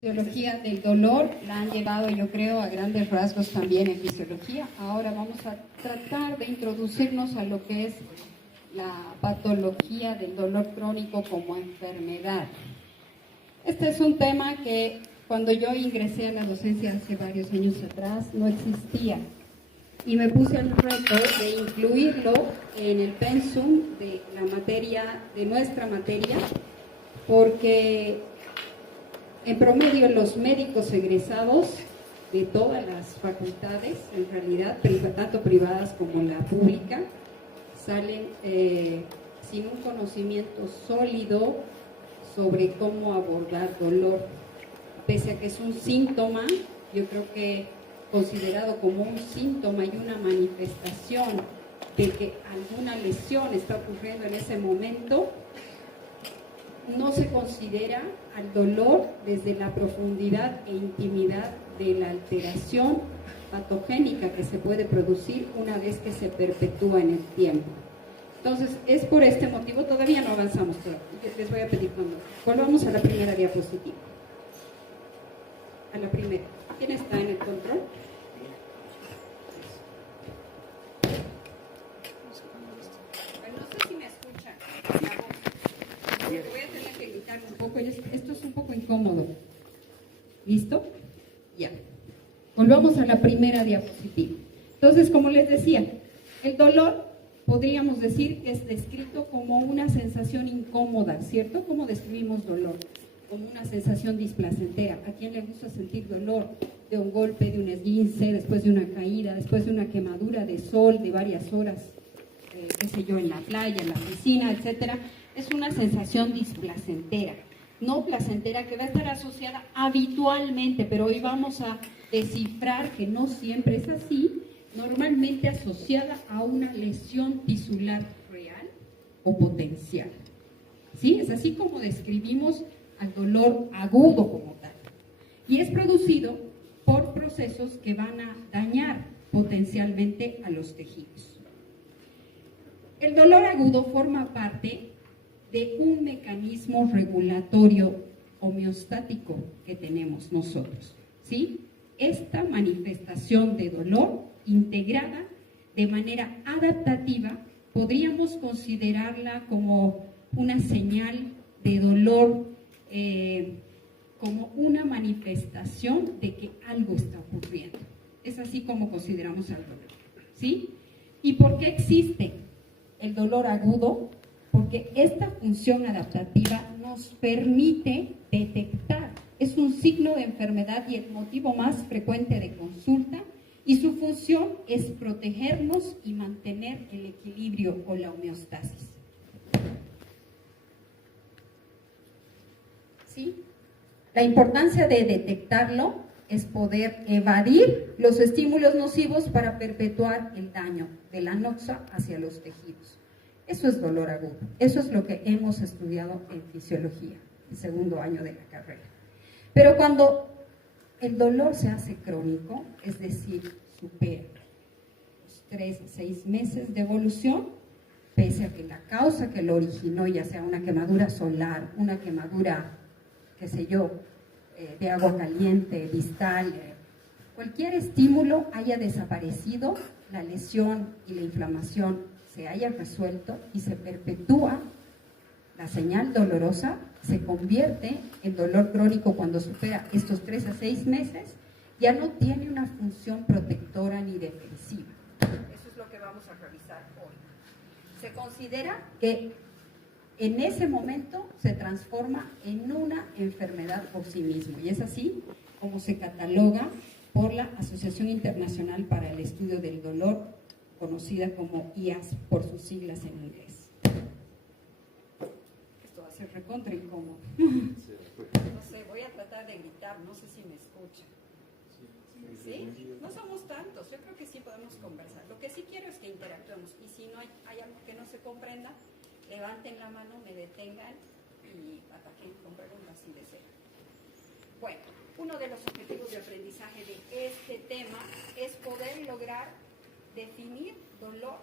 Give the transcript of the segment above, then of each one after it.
Fisiología del dolor la han llevado, yo creo, a grandes rasgos también en fisiología. Ahora vamos a tratar de introducirnos a lo que es la patología del dolor crónico como enfermedad. Este es un tema que cuando yo ingresé a la docencia hace varios años atrás no existía y me puse el reto de incluirlo en el pensum de la materia, de nuestra materia, porque en promedio, los médicos egresados de todas las facultades, en realidad, tanto privadas como la pública, salen sin un conocimiento sólido sobre cómo abordar dolor. Pese a que es un síntoma, yo creo que considerado como un síntoma y una manifestación de que alguna lesión está ocurriendo en ese momento, no se considera al dolor desde la profundidad e intimidad de la alteración patogénica que se puede producir una vez que se perpetúa en el tiempo. Entonces, es por este motivo, todavía no avanzamos, les voy a pedir cuando volvamos a la primera diapositiva. A la primera. ¿Quién está en el control? No sé si me escuchan. Voy a tener que gritar un poco, esto es un poco incómodo. ¿Listo? Ya. Volvamos a la primera diapositiva. Entonces, como les decía, el dolor podríamos decir que es descrito como una sensación incómoda, ¿cierto? ¿Cómo describimos dolor? Como una sensación displacentera. ¿A quién le gusta sentir dolor? De un golpe, de un esguince, después de una caída, después de una quemadura de sol de varias horas, qué sé yo, en la playa, en la piscina, etcétera. Es una sensación displacentera, no placentera, que va a estar asociada habitualmente, pero hoy vamos a descifrar que no siempre es así, normalmente asociada a una lesión tisular real o potencial. ¿Sí? Es así como describimos al dolor agudo como tal. Y es producido por procesos que van a dañar potencialmente a los tejidos. El dolor agudo forma parte de un mecanismo regulatorio homeostático que tenemos nosotros, ¿sí? Esta manifestación de dolor integrada de manera adaptativa podríamos considerarla como una señal de dolor, como una manifestación de que algo está ocurriendo. Es así como consideramos al dolor, ¿sí? ¿Y por qué existe el dolor agudo? Porque esta función adaptativa nos permite detectar, es un signo de enfermedad y el motivo más frecuente de consulta, y su función es protegernos y mantener el equilibrio o la homeostasis. ¿Sí? La importancia de detectarlo es poder evadir los estímulos nocivos para perpetuar el daño de la noxa hacia los tejidos. Eso es dolor agudo. Eso es lo que hemos estudiado en fisiología, el segundo año de la carrera. Pero cuando el dolor se hace crónico, es decir, supera los 3 a 6 meses de evolución, pese a que la causa que lo originó, ya sea una quemadura solar, una quemadura, qué sé yo, de agua caliente, distal, cualquier estímulo haya desaparecido, la lesión y la inflamación se haya resuelto y se perpetúa, la señal dolorosa se convierte en dolor crónico cuando supera estos 3 a 6 meses, ya no tiene una función protectora ni defensiva. Eso es lo que vamos a revisar hoy. Se considera que en ese momento se transforma en una enfermedad por sí mismo, y es así como se cataloga por la Asociación Internacional para el Estudio del Dolor, conocida como IAS por sus siglas en inglés. Esto va a ser recontra incómodo. No sé, voy a tratar de gritar, no sé si me escuchan. ¿Sí? No somos tantos, yo creo que sí podemos conversar. Lo que sí quiero es que interactuemos, y si no hay algo que no se comprenda, levanten la mano, me detengan y ataquen con preguntas si desean. Bueno, uno de los objetivos de aprendizaje de este tema es poder lograr definir dolor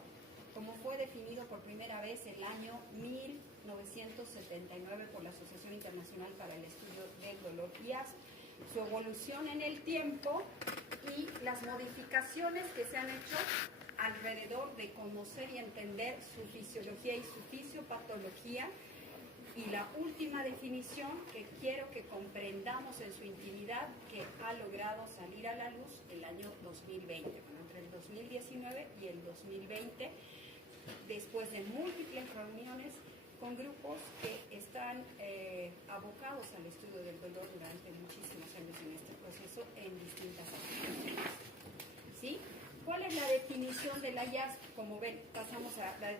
como fue definido por primera vez el año 1979 por la Asociación Internacional para el Estudio del Dolor, IAS, su evolución en el tiempo y las modificaciones que se han hecho alrededor de conocer y entender su fisiología y su fisiopatología. Y la última definición que quiero que comprendamos en su intimidad, que ha logrado salir a la luz el año 2020, bueno, entre el 2019 y el 2020, después de múltiples reuniones con grupos que están abocados al estudio del dolor durante muchísimos años en este proceso en distintas actividades. ¿Sí? ¿Cuál es la definición de la IAS? Como ven, pasamos a la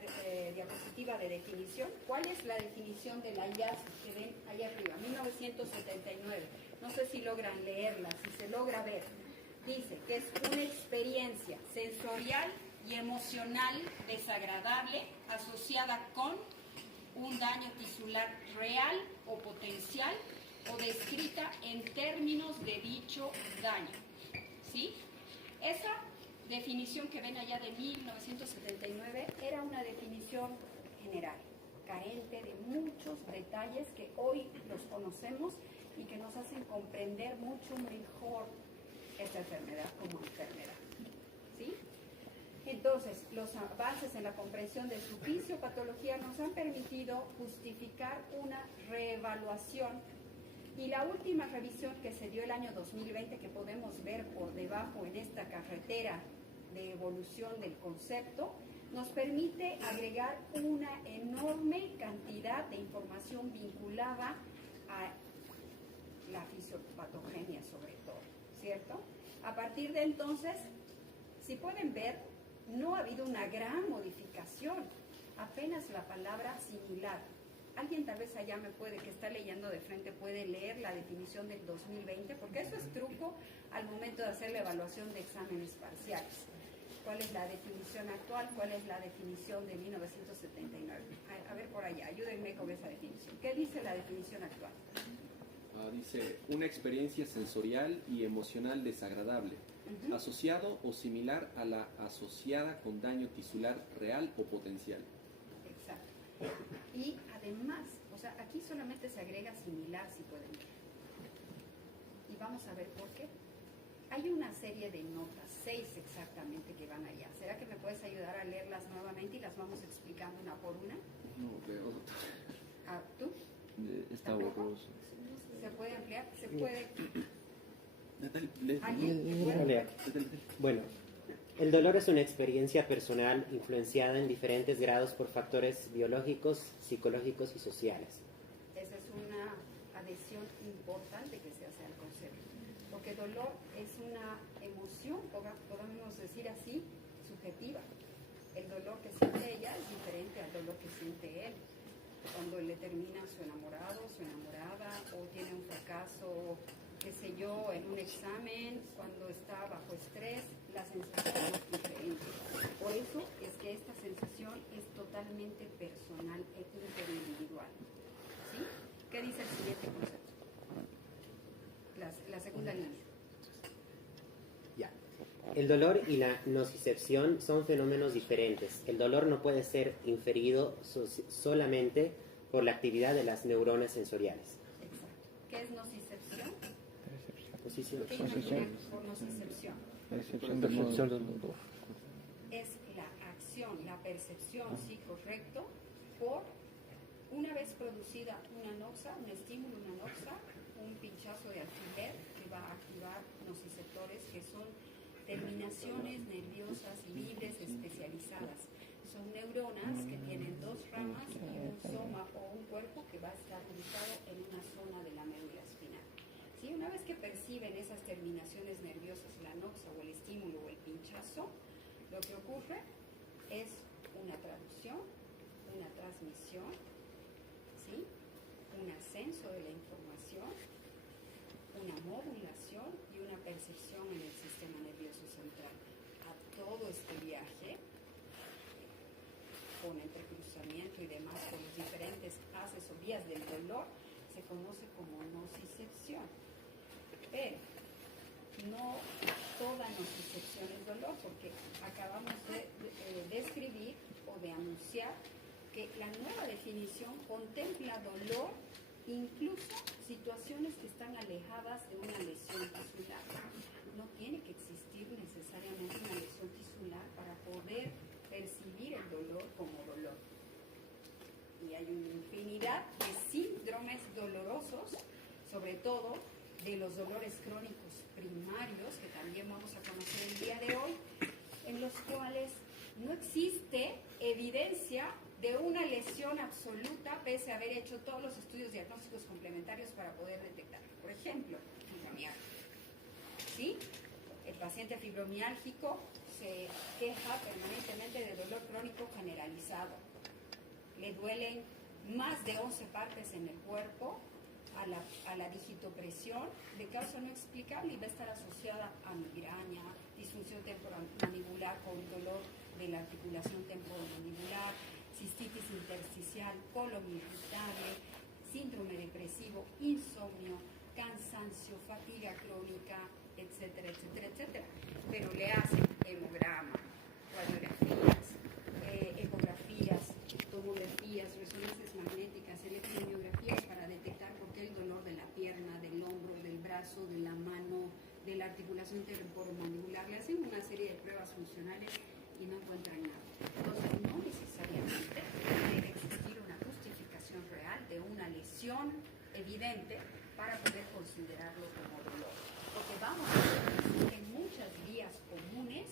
diapositiva de definición. ¿Cuál es la definición de la IAS que ven ahí arriba? 1979. No sé si logran leerla, si se logra ver. Dice que es una experiencia sensorial y emocional desagradable asociada con un daño tisular real o potencial o descrita en términos de dicho daño. ¿Sí? Esa definición que ven allá de 1979 era una definición general, carente de muchos detalles que hoy los conocemos y que nos hacen comprender mucho mejor esta enfermedad como enfermedad. ¿Sí? Entonces, los avances en la comprensión de su fisiopatología nos han permitido justificar una reevaluación. Y la última revisión que se dio el año 2020, que podemos ver por debajo en esta carretera de evolución del concepto, nos permite agregar una enorme cantidad de información vinculada a la fisiopatogenia sobre todo, ¿cierto? A partir de entonces, si pueden ver, no ha habido una gran modificación, apenas la palabra similar. Alguien tal vez allá que está leyendo de frente puede leer la definición del 2020, porque eso es truco al momento de hacer la evaluación de exámenes parciales. ¿Cuál es la definición actual? ¿Cuál es la definición de 1979? A ver por allá, ayúdenme con esa definición. ¿Qué dice la definición actual? Dice, una experiencia sensorial y emocional desagradable, asociado o similar a la asociada con daño tisular real o potencial. Exacto. Y además, o sea, aquí solamente se agrega similar, si pueden ver. Y vamos a ver por qué. Hay una serie de notas, 6 exactamente, que van allá. ¿Será que me puedes ayudar a leerlas nuevamente y las vamos explicando una por una? No veo, doctor. Ah, ¿tú? Está borroso. ¿Se puede ampliar? ¿Se puede...? Bueno, el dolor es una experiencia personal influenciada en diferentes grados por factores biológicos, psicológicos y sociales. Esa es una adhesión importante que se hace al concepto, porque dolor es una emoción, podemos decir así, subjetiva. El dolor que siente ella es diferente al dolor que siente él. Cuando le termina su enamorado, su enamorada, o tiene un fracaso, qué sé yo, en un examen, cuando está bajo estrés, la sensación es diferente. Por eso es que esta sensación es totalmente personal e interindividual. ¿Sí? ¿Qué dice el siguiente concepto? La segunda línea. Ya. El dolor y la nocicepción son fenómenos diferentes. El dolor no puede ser inferido solamente por la actividad de las neuronas sensoriales. Exacto. ¿Qué es nocicepción? Percepción. ¿Qué imaginan por nocicepción? Percepción del dolor. Es la acción, la percepción, sí, correcto, por una vez producida una noxa, un estímulo, una noxa, un pinchazo de alfiler que va a activar nociceptores que son terminaciones nerviosas libres especializadas. Son neuronas que tienen 2 ramas y un soma o un cuerpo que va a estar ubicado en una zona de la médula espinal. ¿Sí? Una vez que perciben esas terminaciones nerviosas, la noxa o el estímulo o el pinchazo, lo que ocurre es una traducción, una transmisión, ¿sí? Un ascenso de la información, una modulación y una percepción en el sistema nervioso central. A todo este viaje, con entrecruzamiento y demás, con los diferentes haces o vías del dolor, se conoce como nocicepción. Pero no toda nocicepción es dolor, porque acabamos de describir o de anunciar que la nueva definición contempla dolor incluso situaciones que están alejadas de una lesión tisular. No tiene que existir necesariamente una lesión tisular para poder percibir el dolor como dolor. Y hay una infinidad de síndromes dolorosos, sobre todo de los dolores crónicos primarios, que también vamos a conocer el día de hoy, en los cuales no existe evidencia de una lesión absoluta pese a haber hecho todos los estudios diagnósticos complementarios para poder detectar. Por ejemplo, fibromialgia. ¿Sí? El paciente fibromiálgico se queja permanentemente de dolor crónico generalizado. Le duelen más de 11 partes en el cuerpo, a la digitopresión de causa no explicable y va a estar asociada a migraña, disfunción temporomandibular con dolor de la articulación temporomandibular, cistitis intersticial, colon irritable, síndrome depresivo, insomnio, cansancio, fatiga crónica, etcétera, etcétera, etcétera. Pero le hacen hemograma, radiografías, ecografías, tomografías, resonancias magnéticas, electromiografías para detectar por qué el dolor de la pierna, del hombro, del brazo, de la mano, de la articulación temporomandibular. Le hacen una serie de pruebas funcionales y no encuentran nada. Entonces, no necesariamente debe existir una justificación real de una lesión evidente para poder considerarlo como dolor. Porque vamos a ver que muchas vías comunes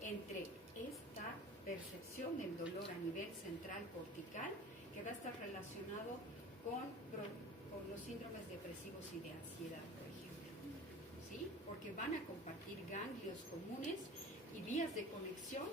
entre esta percepción del dolor a nivel central cortical, que va a estar relacionado con los síndromes depresivos y de ansiedad, por ejemplo. ¿Sí? Porque van a compartir ganglios comunes y vías de conexión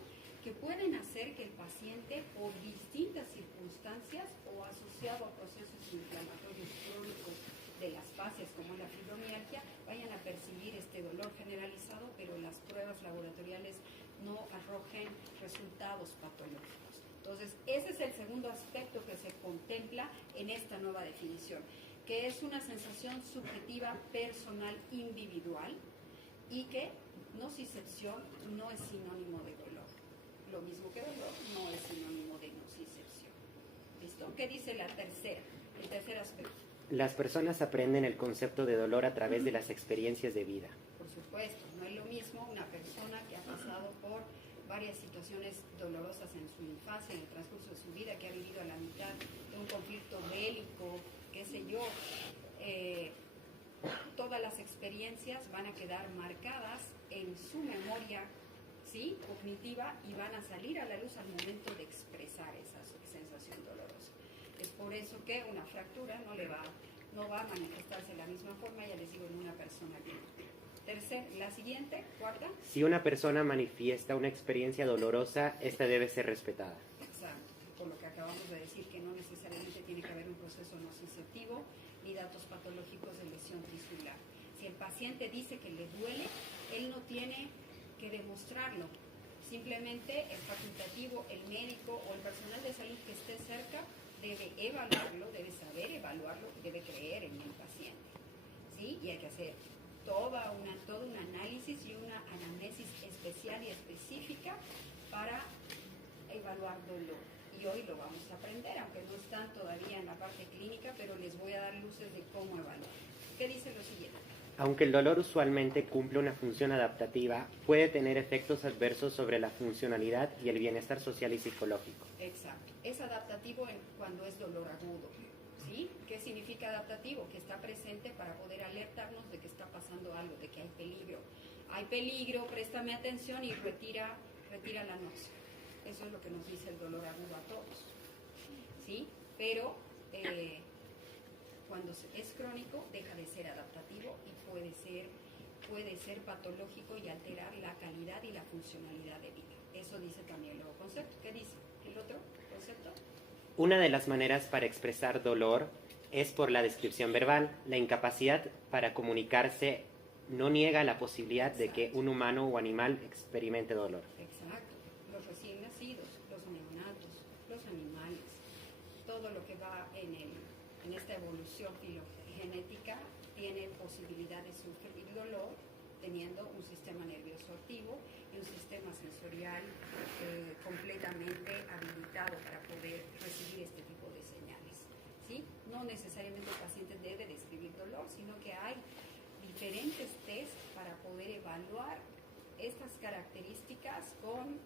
que pueden hacer que el paciente, por distintas circunstancias o asociado a procesos inflamatorios crónicos de las fascias, como la fibromialgia, vayan a percibir este dolor generalizado, pero las pruebas laboratoriales no arrojen resultados patológicos. Entonces, ese es el segundo aspecto que se contempla en esta nueva definición, que es una sensación subjetiva personal individual y que nocicepción no es sinónimo de dolor. Lo mismo que dolor no es sinónimo de nocicepción. ¿Listo? ¿Qué dice el tercer aspecto? Las personas aprenden el concepto de dolor a través de las experiencias de vida. Por supuesto, no es lo mismo una persona que ha pasado por varias situaciones dolorosas en su infancia, en el transcurso de su vida, que ha vivido a la mitad de un conflicto bélico, qué sé yo. Todas las experiencias van a quedar marcadas en su memoria, ¿sí?, cognitiva, y van a salir a la luz al momento de expresar esa sensación dolorosa. Es por eso que una fractura no va a manifestarse de la misma forma, ya les digo, en una persona bien. La siguiente, cuarta. Si una persona manifiesta una experiencia dolorosa, esta debe ser respetada. Exacto, por lo que acabamos de decir, que no necesariamente tiene que haber un proceso nociceptivo ni datos patológicos de lesión tisular. Si el paciente dice que le duele, él no tiene que demostrarlo. Simplemente el facultativo, el médico o el personal de salud que esté cerca debe evaluarlo, debe saber evaluarlo, debe creer en el paciente. ¿Sí? Y hay que hacer todo un análisis y una anamnesis especial y específica para evaluar dolor. Y hoy lo vamos a aprender, aunque no están todavía en la parte clínica, pero les voy a dar luces de cómo evaluar. ¿Qué dice lo siguiente? Aunque el dolor usualmente cumple una función adaptativa, puede tener efectos adversos sobre la funcionalidad y el bienestar social y psicológico. Exacto. Es adaptativo cuando es dolor agudo. ¿Sí? ¿Qué significa adaptativo? Que está presente para poder alertarnos de que está pasando algo, de que hay peligro. Hay peligro, préstame atención y retira la náusea. Eso es lo que nos dice el dolor agudo a todos. ¿Sí? Pero cuando es crónico deja de ser adaptativo y puede ser patológico y alterar la calidad y la funcionalidad de vida. Eso dice también el nuevo concepto. ¿Qué dice el otro concepto? Una de las maneras para expresar dolor es por la descripción verbal. La incapacidad para comunicarse no niega la posibilidad de que un humano o animal experimente dolor. Exacto. Los recién nacidos, los neonatos, los animales, todo lo que va en esta evolución filogenética tiene posibilidad de sufrir dolor teniendo un sistema nervioso activo y un sistema sensorial completamente habilitado para poder recibir este tipo de señales. ¿Sí? no necesariamente el paciente debe describir dolor, sino que hay diferentes test para poder evaluar estas características con,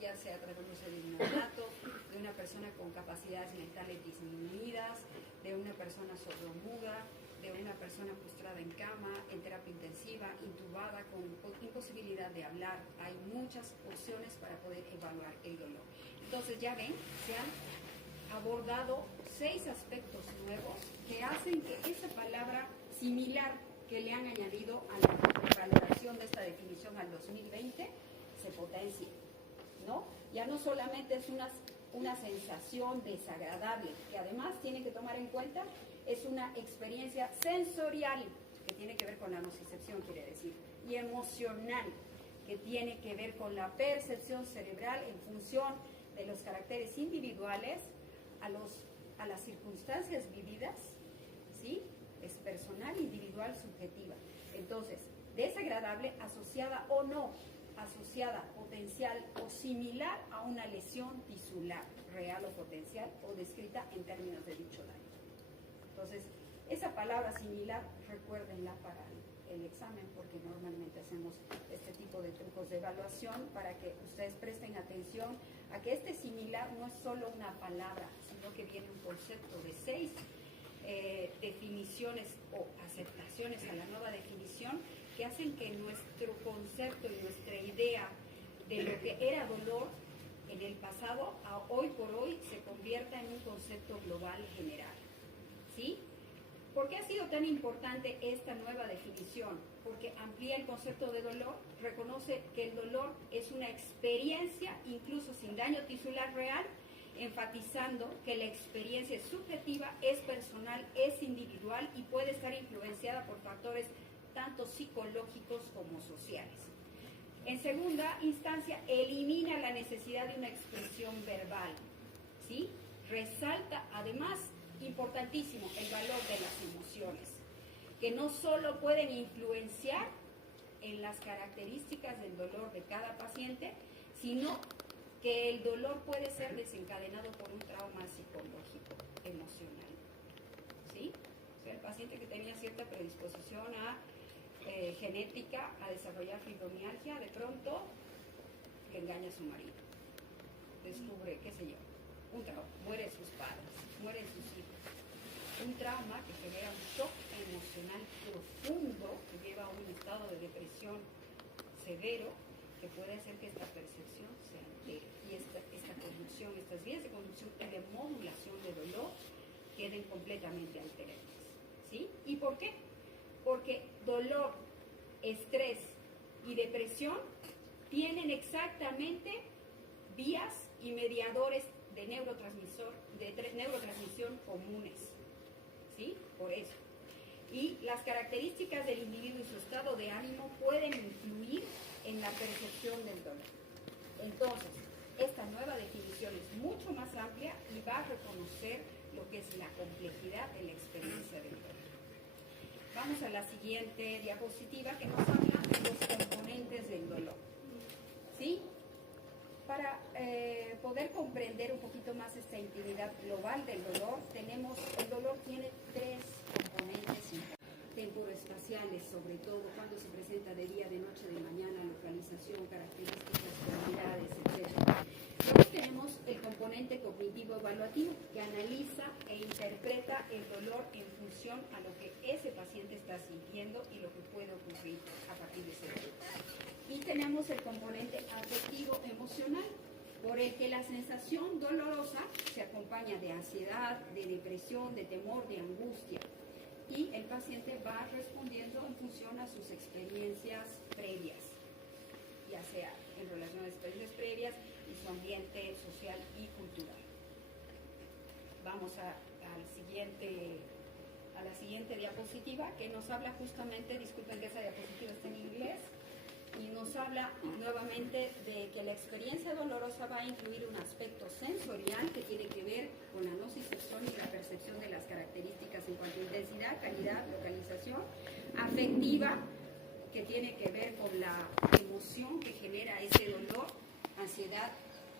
ya sea tratándose de un neonato, de una persona con capacidades mentales disminuidas, de una persona sordomuda, de una persona postrada en cama, en terapia intensiva, intubada, con imposibilidad de hablar. Hay muchas opciones para poder evaluar el dolor. Entonces ya ven, se han abordado 6 aspectos nuevos que hacen que esa palabra similar que le han añadido a la valoración de esta definición al 2020 se potencie, ¿no? Ya no solamente es una sensación desagradable, que además tienen que tomar en cuenta, es una experiencia sensorial, que tiene que ver con la nocicepción, quiere decir, y emocional, que tiene que ver con la percepción cerebral en función de los caracteres individuales a las circunstancias vividas, ¿sí? Es personal, individual, subjetiva. Entonces, desagradable, asociada o no, asociada, potencial o similar a una lesión tisular, real o potencial, o descrita en términos de dicho daño. Entonces, esa palabra similar, recuérdenla para el examen, porque normalmente hacemos este tipo de trucos de evaluación para que ustedes presten atención a que este similar no es solo una palabra, sino que viene un concepto de 6 definiciones o aceptaciones a la nueva definición que hacen que nuestro concepto y nuestra idea de lo que era dolor en el pasado, a hoy por hoy, se convierta en un concepto global general. ¿Sí? ¿Por qué ha sido tan importante esta nueva definición? Porque amplía el concepto de dolor, reconoce que el dolor es una experiencia, incluso sin daño tisular real, enfatizando que la experiencia es subjetiva, es personal, es individual y puede estar influenciada por factores tanto psicológicos como sociales. En segunda instancia, elimina la necesidad de una expresión verbal, ¿sí? Resalta, además, importantísimo, el valor de las emociones, que no solo pueden influenciar en las características del dolor de cada paciente, sino que el dolor puede ser desencadenado por un trauma psicológico, emocional. ¿Sí? O sea, el paciente que tenía cierta predisposición genética a desarrollar fibromialgia, de pronto le engaña a su marido. Descubre, qué sé yo, un trauma, mueren sus padres, mueren sus hijos. Un trauma que genera un shock emocional profundo, que lleva a un estado de depresión severo, que puede hacer que esta percepción se altere y esta conducción, estas vías de conducción y de modulación de dolor queden completamente alteradas. ¿Sí? ¿Y por qué? Porque dolor, estrés y depresión tienen exactamente vías y mediadores de neurotransmisión comunes. ¿Sí? Por eso. Y las características del individuo y su estado de ánimo pueden influir en la percepción del dolor. Entonces, esta nueva definición es mucho más amplia y va a reconocer lo que es la complejidad de la experiencia del dolor. Vamos a la siguiente diapositiva que nos habla de los componentes del dolor. ¿Sí? Para poder comprender un poquito más esta intimidad global del dolor, el dolor tiene 3 componentes temporoespaciales, sobre todo cuando se presenta de día, de noche, de mañana, localización, características, cualidades, etc. Luego tenemos el componente cognitivo-evaluativo, que analiza e interpreta el dolor en función a lo que ese paciente está sintiendo y lo que puede ocurrir a partir de ese dolor. Y tenemos el componente afectivo-emocional, por el que la sensación dolorosa se acompaña de ansiedad, de depresión, de temor, de angustia. Y el paciente va respondiendo en función a sus experiencias previas, ya sea en relación a experiencias previas y su ambiente social y cultural. Vamos a la siguiente diapositiva, que nos habla justamente, disculpen que esa diapositiva está en inglés, y nos habla nuevamente de que la experiencia dolorosa va a incluir un aspecto sensorial que tiene que ver con la nocicepción y la percepción de las características en cuanto a intensidad, calidad, localización, afectiva, que tiene que ver con la emoción que genera ese dolor, ansiedad,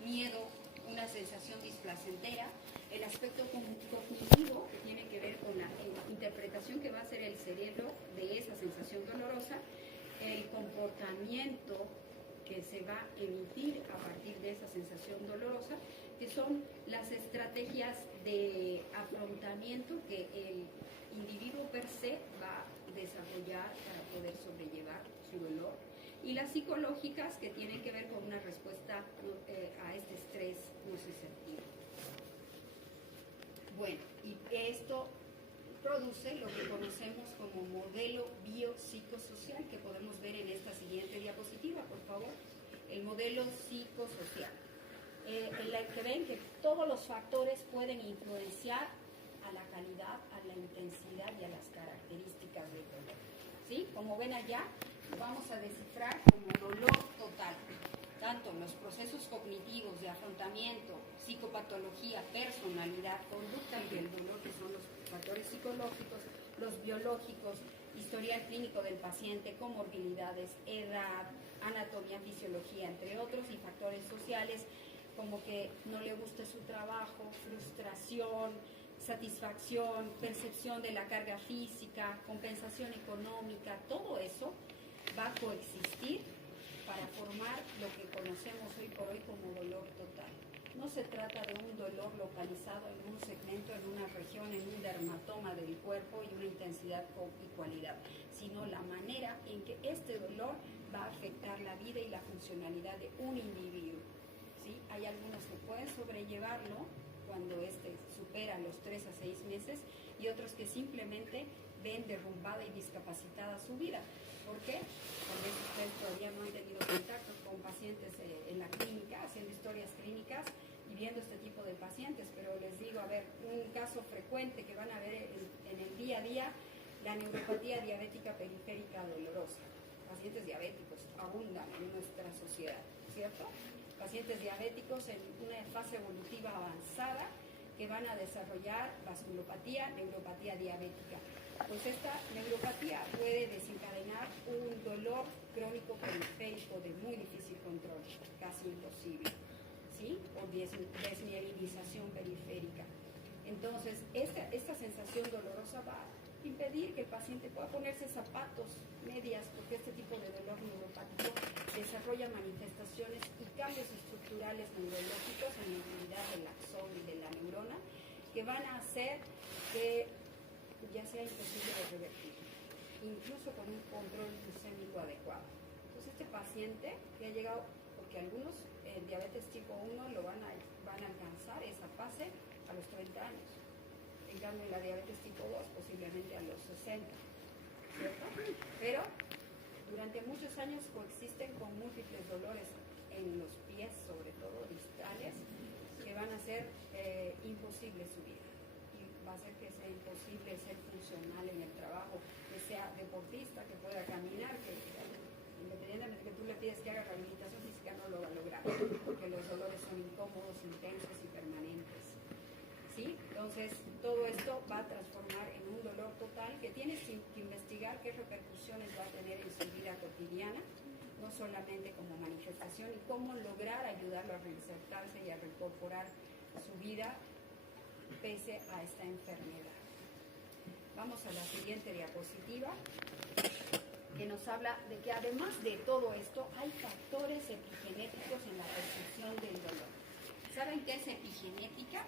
miedo, una sensación displacentera, el aspecto cognitivo, que tiene que ver con la interpretación que va a hacer el cerebro de esa sensación dolorosa, el comportamiento que se va a emitir a partir de esa sensación dolorosa, que son las estrategias de afrontamiento que el individuo per se va a desarrollar para poder sobrellevar su dolor, y las psicológicas, que tienen que ver con una respuesta a este estrés nociceptivo. Bueno, y esto produce lo que conocemos como modelo biopsicosocial, que podemos ver en esta siguiente diapositiva, por favor. El modelo psicosocial, en la que ven que todos los factores pueden influenciar a la calidad, a la intensidad y a las características del dolor. ¿Sí? Como ven allá, vamos a descifrar como dolor total tanto los procesos cognitivos de afrontamiento, psicopatología, personalidad, conducta y el dolor, que son los factores psicológicos, los biológicos, historial clínico del paciente, comorbilidades, edad, anatomía, fisiología, entre otros, y factores sociales como que no le gusta su trabajo, frustración, satisfacción, percepción de la carga física, compensación económica. Todo eso va a coexistir para formar lo que conocemos hoy por hoy como dolor total. No se trata de un dolor localizado en un segmento, en una región, en un dermatoma del cuerpo y una intensidad y cualidad, sino la manera en que este dolor va a afectar la vida y la funcionalidad de un individuo. ¿Sí? Hay algunos que pueden sobrellevarlo cuando este supera los 3 a 6 meses, y otros que simplemente ven derrumbada y discapacitada su vida. ¿Por qué? Porque ustedes todavía no han tenido contacto con pacientes en la clínica, haciendo historias clínicas y viendo este tipo de pacientes, pero les digo, a ver, un caso frecuente que van a ver en el día a día, la neuropatía diabética periférica dolorosa. Pacientes diabéticos abundan en nuestra sociedad, ¿cierto? Pacientes diabéticos en una fase evolutiva avanzada que van a desarrollar vasculopatía, neuropatía diabética. Pues esta neuropatía puede desencadenar un dolor crónico periférico de muy difícil control, casi imposible, ¿sí? O desmielinización periférica. Entonces, esta sensación dolorosa va a impedir que el paciente pueda ponerse zapatos, medias, porque este tipo de dolor neuropático desarrolla manifestaciones y cambios estructurales neurológicos en la unidad del axón y de la neurona, que van a hacer que ya sea imposible de revertir, incluso con un control glucémico adecuado. Entonces este paciente que ha llegado, porque algunos diabetes tipo 1 van a alcanzar esa fase a los 30 años, en cambio la diabetes tipo 2 posiblemente a los 60, ¿cierto? Pero durante muchos años coexisten con múltiples dolores en los pies, sobre todo distales, que van a hacer imposible su vida. Va a hacer que sea imposible ser funcional en el trabajo, que sea deportista, que pueda caminar, que independientemente que tú le pides que haga rehabilitación física, no lo va a lograr, porque los dolores son incómodos, intensos y permanentes. ¿Sí? Entonces, todo esto va a transformar en un dolor total que tienes que investigar qué repercusiones va a tener en su vida cotidiana, no solamente como manifestación, y cómo lograr ayudarlo a reinsertarse y a reincorporar su vida pese a esta enfermedad. Vamos a la siguiente diapositiva, que nos habla de que además de todo esto hay factores epigenéticos en la percepción del dolor. ¿Saben qué es epigenética?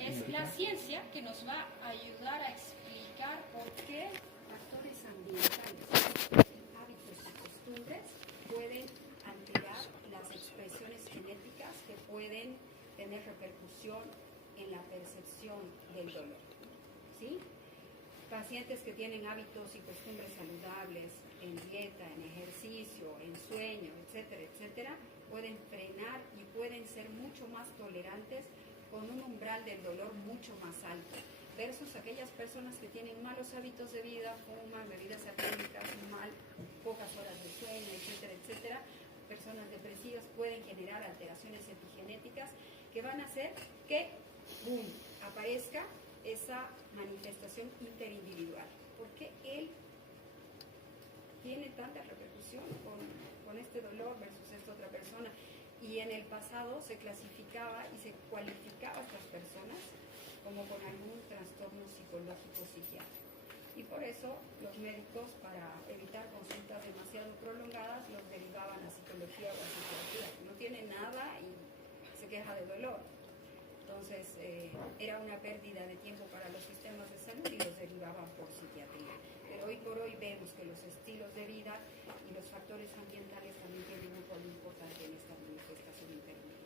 Es la ciencia que nos va a ayudar a explicar por qué factores ambientales, hábitos y costumbres pueden alterar las expresiones genéticas que pueden tener repercusión en la percepción del dolor. ¿Sí? Pacientes que tienen hábitos y costumbres saludables en dieta, en ejercicio, en sueño, etcétera, etcétera, pueden frenar y pueden ser mucho más tolerantes con un umbral del dolor mucho más alto, versus aquellas personas que tienen malos hábitos de vida, fuman, bebidas alcohólicas, pocas horas de sueño, etcétera, etcétera. Personas depresivas pueden generar alteraciones epigenéticas que van a hacer que aparezca esa manifestación interindividual. ¿Por qué él tiene tanta repercusión con este dolor versus esta otra persona? Y en el pasado se clasificaba y se cualificaba a estas personas como con algún trastorno psicológico psiquiátrico. Y por eso los médicos, para evitar consultas demasiado prolongadas, los derivaban a psicología o a psiquiatría. No tiene nada y se queja de dolor. Entonces era una pérdida de tiempo para los sistemas de salud y los derivaban por psiquiatría. Pero hoy por hoy vemos que los estilos de vida y los factores ambientales también tienen un rol importante en esta manifestación intermedia.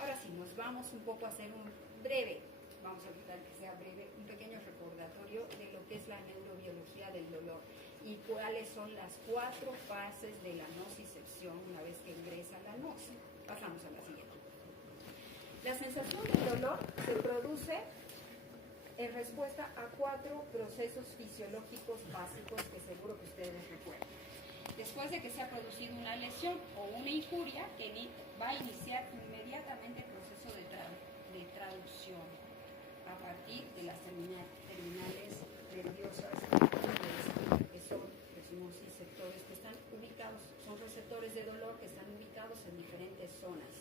Ahora sí, nos vamos un poco a hacer un breve, vamos a tratar que sea breve, un pequeño recordatorio de lo que es la neurobiología del dolor y cuáles son las 4 fases de la nocicepción una vez que ingresa la noci. Pasamos a la siguiente. La sensación del dolor se produce en respuesta a 4 procesos fisiológicos básicos que seguro que ustedes recuerdan. Después de que se ha producido una lesión o una injuria, que va a iniciar inmediatamente el proceso de traducción a partir de las terminales nerviosas, que son nociceptores que están ubicados, son receptores de dolor que están ubicados en diferentes zonas.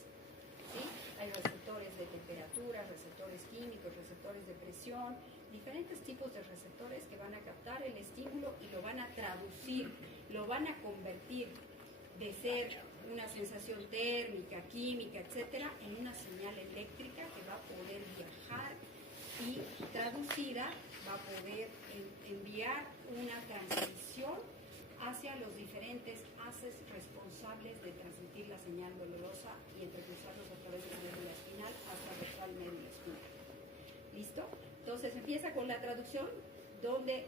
¿Sí? Hay receptores de temperatura, receptores químicos, receptores de presión, diferentes tipos de receptores que van a captar el estímulo y lo van a traducir, lo van a convertir de ser una sensación térmica, química, etcétera, en una señal eléctrica que va a poder viajar y traducida va a poder enviar una transmisión hacia los diferentes haces responsables de transmitir la señal dolorosa y entrecruzarlos a través de la médula espinal hasta la ventral médula espinal. ¿Listo? Entonces empieza con la traducción, donde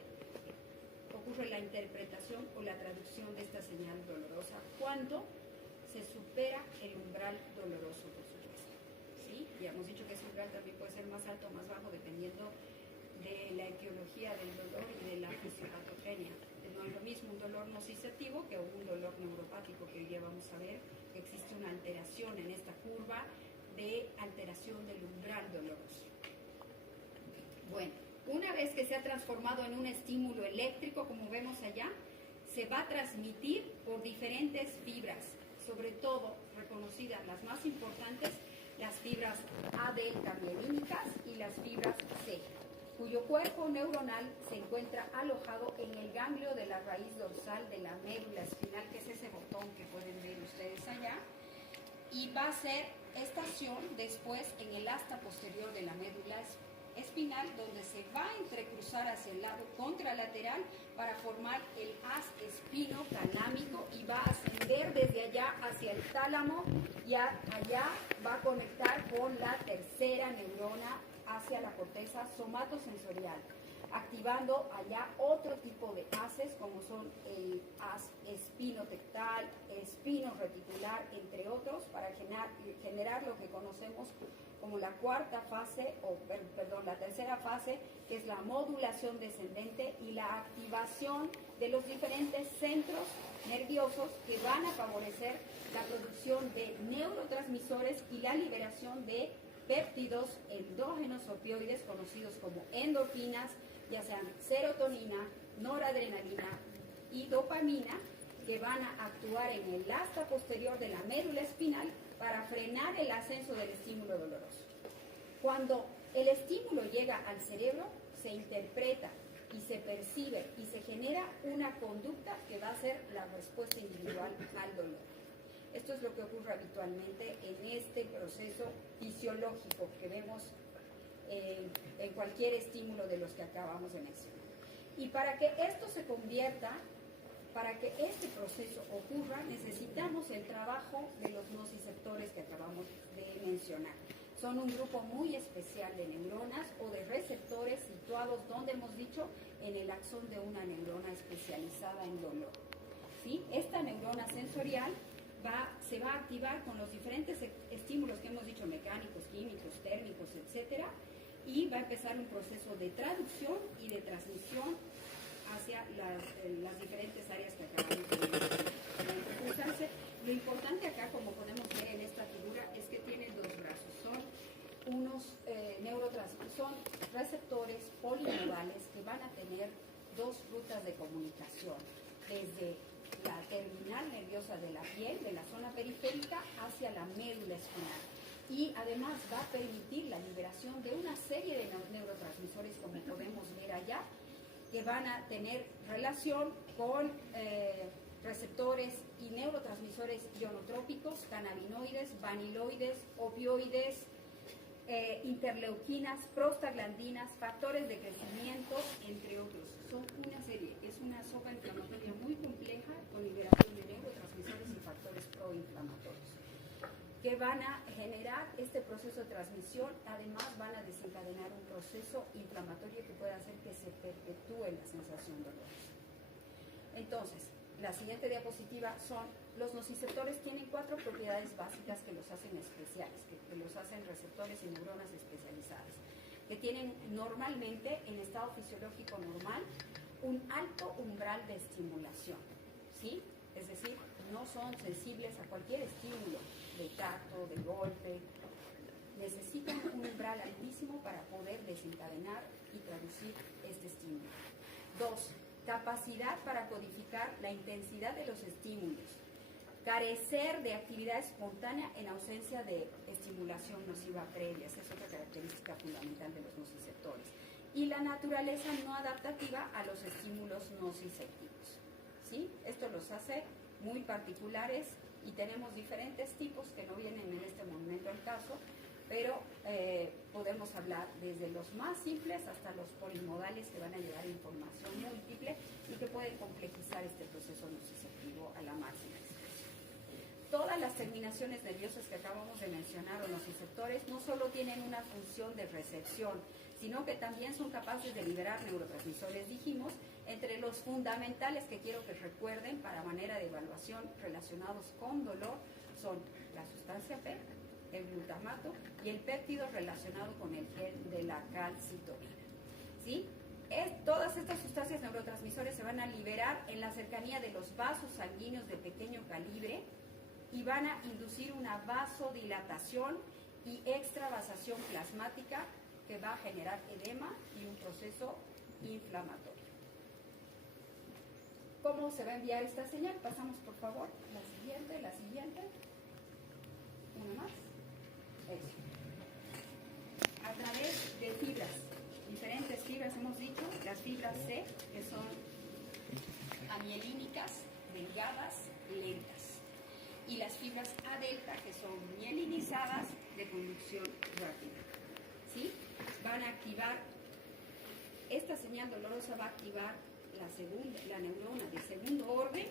ocurre la interpretación o la traducción de esta señal dolorosa cuando se supera el umbral doloroso, por supuesto. ¿Sí? Ya hemos dicho que ese umbral también puede ser más alto o más bajo dependiendo de la etiología del dolor y de la fisiopatogenia. No es lo mismo un dolor nociceptivo que un dolor neuropático, que hoy día vamos a ver que existe una alteración en esta curva de alteración del umbral doloroso. Bueno, una vez que se ha transformado en un estímulo eléctrico, como vemos allá, se va a transmitir por diferentes fibras, sobre todo reconocidas las más importantes, las fibras A delta mielínicas y las fibras C, cuyo cuerpo neuronal se encuentra alojado en el ganglio de la raíz dorsal de la médula espinal, que es ese botón que pueden ver ustedes allá, y va a ser estación después en el asta posterior de la médula espinal, donde se va a entrecruzar hacia el lado contralateral para formar el haz espinotalámico y va a ascender desde allá hacia el tálamo y allá va a conectar con la tercera neurona hacia la corteza somatosensorial, activando allá otro tipo de haces como son el haz espinotectal, espinoreticular, entre otros, para generar lo que conocemos como la tercera fase, que es la modulación descendente y la activación de los diferentes centros nerviosos que van a favorecer la producción de neurotransmisores y la liberación de péptidos endógenos opioides conocidos como endorfinas, ya sean serotonina, noradrenalina y dopamina, que van a actuar en el asta posterior de la médula espinal para frenar el ascenso del estímulo doloroso. Cuando el estímulo llega al cerebro, se interpreta y se percibe y se genera una conducta que va a ser la respuesta individual al dolor. Esto es lo que ocurre habitualmente en este proceso fisiológico que vemos en cualquier estímulo de los que acabamos de mencionar. Y para que esto se convierta, para que este proceso ocurra, necesitamos el trabajo de los nociceptores que acabamos de mencionar. Son un grupo muy especial de neuronas o de receptores situados, donde hemos dicho, en el axón de una neurona especializada en dolor. ¿Sí? Esta neurona sensorial se va a activar con los diferentes estímulos que hemos dicho, mecánicos, químicos, térmicos, etcétera, y va a empezar un proceso de traducción y de transmisión hacia las diferentes áreas que acabamos de usarse. Lo importante acá, como podemos ver en esta figura, es que tiene dos brazos. Son unos son receptores polinodales que van a tener dos rutas de comunicación, desde la terminal nerviosa de la piel, de la zona periférica, hacia la médula espinal. Y además va a permitir la liberación de una serie de neurotransmisores, como podemos ver allá, que van a tener relación con receptores y neurotransmisores ionotrópicos, cannabinoides, vaniloides, opioides, interleuquinas, prostaglandinas, factores de crecimiento, entre otros. Son una serie, es una sopa inflamatoria muy compleja con liberación de neurotransmisores y factores proinflamatorios que van a generar este proceso de transmisión. Además van a desencadenar un proceso inflamatorio que puede hacer que se perpetúe la sensación dolorosa. Entonces, la siguiente diapositiva son los nociceptores. Tienen 4 propiedades básicas que los hacen especiales, que los hacen receptores y neuronas especializadas, que tienen normalmente en estado fisiológico normal un alto umbral de estimulación, ¿sí? Es decir, no son sensibles a cualquier estímulo de tacto, de golpe. Necesitan un umbral altísimo para poder desencadenar y traducir este estímulo. 2. Capacidad para codificar la intensidad de los estímulos. Carecer de actividad espontánea en ausencia de estimulación nociva previa. Esa es otra característica fundamental de los nociceptores. Y la naturaleza no adaptativa a los estímulos nociceptivos, ¿sí? Esto los hace muy particulares y tenemos diferentes tipos que no vienen en este momento al caso, pero podemos hablar desde los más simples hasta los polimodales que van a llevar información múltiple y que pueden complejizar este proceso nociceptivo a la máxima expresión. Todas las terminaciones nerviosas que acabamos de mencionar o nociceptores no solo tienen una función de recepción, sino que también son capaces de liberar neurotransmisores, dijimos, entre los fundamentales que quiero que recuerden para manera de evaluación relacionados con dolor son la sustancia P, el glutamato y el péptido relacionado con el gen de la calcitonina, ¿sí? Todas estas sustancias neurotransmisores se van a liberar en la cercanía de los vasos sanguíneos de pequeño calibre y van a inducir una vasodilatación y extravasación plasmática que va a generar edema y un proceso inflamatorio. ¿Cómo se va a enviar esta señal? Pasamos por favor, la siguiente. Una más. Eso. A través de fibras, diferentes fibras hemos dicho, las fibras C, que son amielínicas, delgadas, lentas, y las fibras A delta, que son mielinizadas, de conducción rápida, ¿sí? Van a activar, esta señal dolorosa va a activar la neurona de segundo orden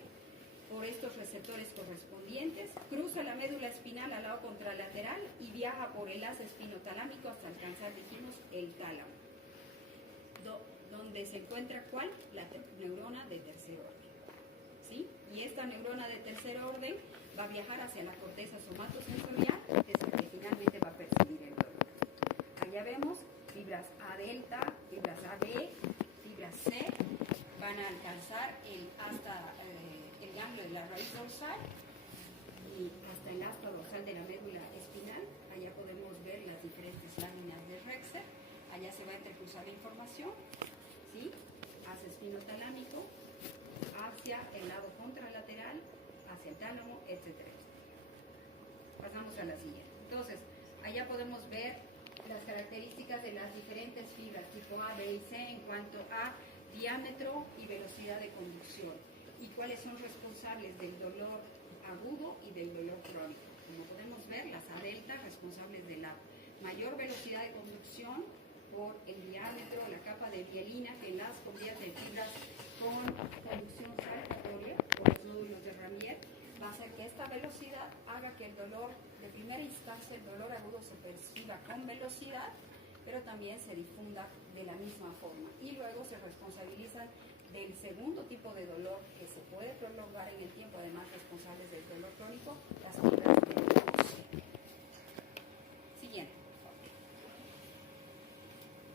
por estos receptores correspondientes, cruza la médula espinal al lado contralateral y viaja por el haz espinotalámico hasta alcanzar, dijimos, el tálamo, donde se encuentra ¿cuál? La neurona de tercer orden, ¿sí? Y esta neurona de tercer orden va a viajar hacia la corteza somatosensorial, que es la que finalmente va a percibir el dolor. Allá vemos fibras A delta, fibras AB, fibras C, van a alcanzar hasta el ganglio de la raíz dorsal y hasta el asta dorsal de la médula espinal. Allá podemos ver las diferentes láminas de Rexer. Allá se va a intercruzar la información, ¿sí? Hacia espinotalámico, hacia el lado contralateral, hacia el tálamo, etc. Pasamos a la siguiente. Entonces, allá podemos ver las características de las diferentes fibras tipo A, B y C en cuanto a diámetro y velocidad de conducción y cuáles son responsables del dolor agudo y del dolor crónico. Como podemos ver, las A delta responsables de la mayor velocidad de conducción por el diámetro, la capa de mielina que las convierte en fibras con conducción saltatoria por los nódulos de Ramier, va a hacer que esta velocidad haga que el dolor, de primera instancia, el dolor agudo se perciba con velocidad, pero también se difunda de la misma forma. Y luego se responsabilizan del segundo tipo de dolor que se puede prolongar en el tiempo, además responsables del dolor crónico, las fibras de tipo. Siguiente.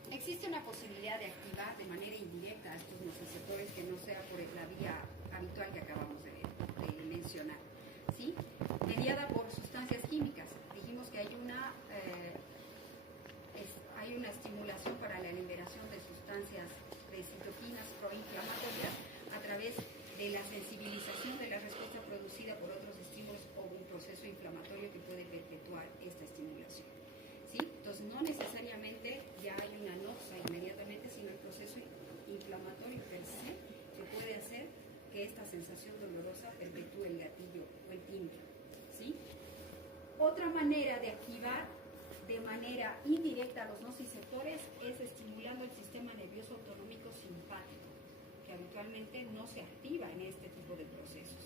Existe una posibilidad de activar de manera indirecta a estos nociceptores que no sea por la vía habitual que acabamos de mencionar, ¿sí? Mediada por sustancias químicas. Dijimos que hay una estimulación para la liberación de sustancias de citoquinas proinflamatorias a través de la sensibilización de la respuesta producida por otros estímulos o un proceso inflamatorio que puede perpetuar esta estimulación. ¿Sí? Entonces, no necesariamente ya hay una noxa inmediatamente, sino el proceso inflamatorio per se que puede hacer que esta sensación dolorosa perpetúe el gatillo o el timbre. ¿Sí? Otra manera de activar de manera indirecta a los nociceptores es estimulando el sistema nervioso autonómico simpático, que habitualmente no se activa en este tipo de procesos.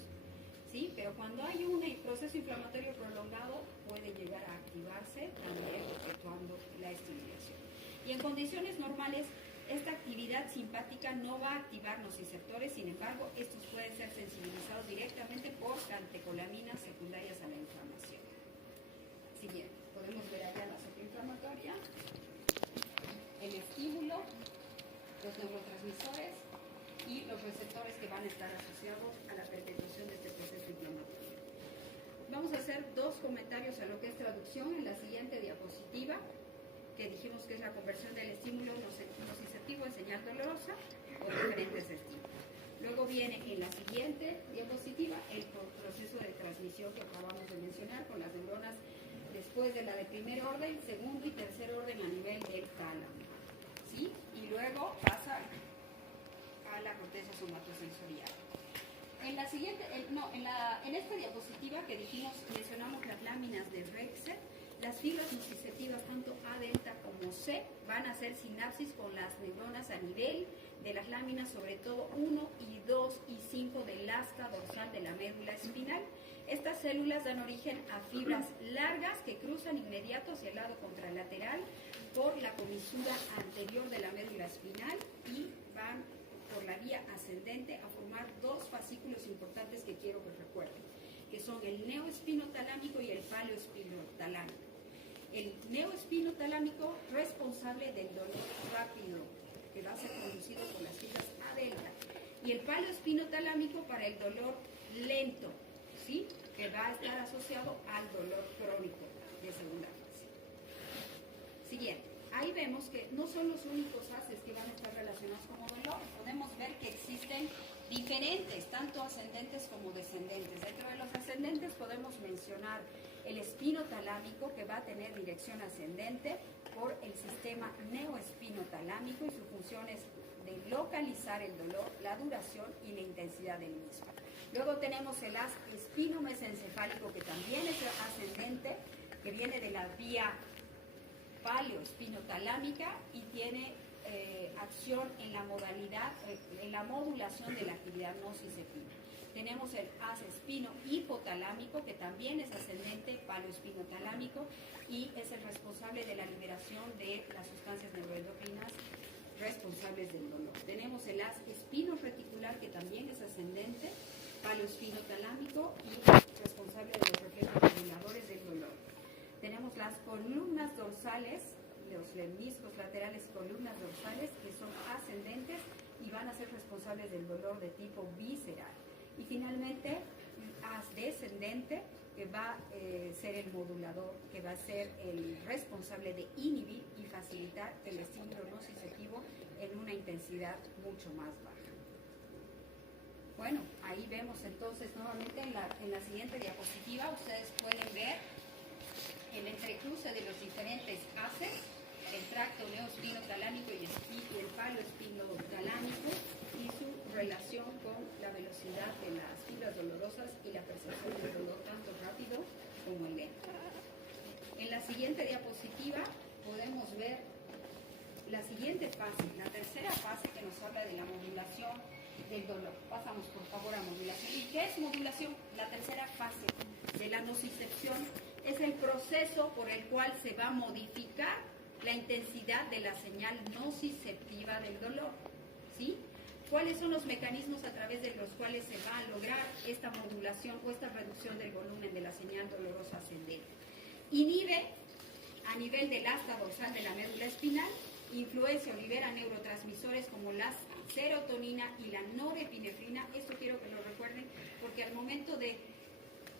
¿Sí? Pero cuando hay un proceso inflamatorio prolongado, puede llegar a activarse también efectuando la estimulación. Y en condiciones normales, esta actividad simpática no va a activar nociceptores, sin embargo, estos pueden ser sensibilizados directamente por catecolaminas secundarias a la inflamación. Siguiente, podemos ver allá la zona inflamatoria, el estímulo, los neurotransmisores y los receptores que van a estar asociados a la perpetuación de este proceso inflamatorio. Vamos a hacer dos comentarios a lo que es traducción en la siguiente diapositiva, que dijimos que es la conversión del estímulo nociceptivo en señal dolorosa o diferentes estímulos. Luego viene en la siguiente diapositiva el proceso de transmisión que acabamos de mencionar con las neuronas después de la de primer orden, segundo y tercer orden a nivel del tálamo. ¿Sí? Y luego pasa a la corteza somatosensorial. En la siguiente, en esta diapositiva que dijimos, mencionamos las láminas de Rexer. Las fibras nociceptivas, tanto A delta como C, van a hacer sinapsis con las neuronas a nivel de las láminas, sobre todo 1 y 2 y 5 del asta dorsal de la médula espinal. Estas células dan origen a fibras largas que cruzan inmediato hacia el lado contralateral por la comisura anterior de la médula espinal y van por la vía ascendente a formar dos fascículos importantes que quiero que recuerden, que son el neoespinotalámico y el paleoespinotalámico. El neoespinotalámico responsable del dolor rápido, que va a ser producido por las fibras A delta, y el paleoespinotalámico para el dolor lento, ¿sí? Que va a estar asociado al dolor crónico de segunda fase. Siguiente. Ahí vemos que no son los únicos haces que van a estar relacionados como dolor. Podemos ver que existen diferentes, tanto ascendentes como descendentes. Dentro de los ascendentes podemos mencionar el espinotalámico, que va a tener dirección ascendente por el sistema neoespinotalámico, y su función es de localizar el dolor, la duración y la intensidad del mismo. Luego tenemos el haz espinomesencefálico, que también es ascendente, que viene de la vía paleoespinotalámica y tiene acción en la modalidad, en la modulación de la actividad nociceptiva. Tenemos el haz espino-hipotalámico, que también es ascendente paleoespinotalámico y es el responsable de la liberación de las sustancias neuroendocrinas responsables del dolor. Tenemos el haz espino-reticular, que también es ascendente paleoespinotalámico y responsable de los reflejos reguladores del dolor. Tenemos las columnas dorsales, los lemniscos laterales columnas dorsales, que son ascendentes y van a ser responsables del dolor de tipo visceral. Y finalmente, haz descendente, que va a ser el modulador, que va a ser el responsable de inhibir y facilitar el estímulo nociceptivo en una intensidad mucho más baja. Bueno, ahí vemos entonces nuevamente en la siguiente diapositiva, ustedes pueden ver el entrecruce de los diferentes haces, el tracto neoespinotalámico y el paleoespinotalámico, y su relación con la velocidad de las fibras dolorosas y la percepción del dolor tanto rápido como lento. En la siguiente diapositiva podemos ver la siguiente fase, la tercera fase, que nos habla de la modulación del dolor. Pasamos por favor a modulación. ¿Y qué es modulación? La tercera fase de la nocicepción es el proceso por el cual se va a modificar la intensidad de la señal nociceptiva del dolor. ¿Sí? ¿Cuáles son los mecanismos a través de los cuales se va a lograr esta modulación o esta reducción del volumen de la señal dolorosa ascendente? Inhibe a nivel del asta dorsal de la médula espinal, influencia o libera neurotransmisores como la serotonina y la norepinefrina. Esto quiero que lo recuerden, porque al momento de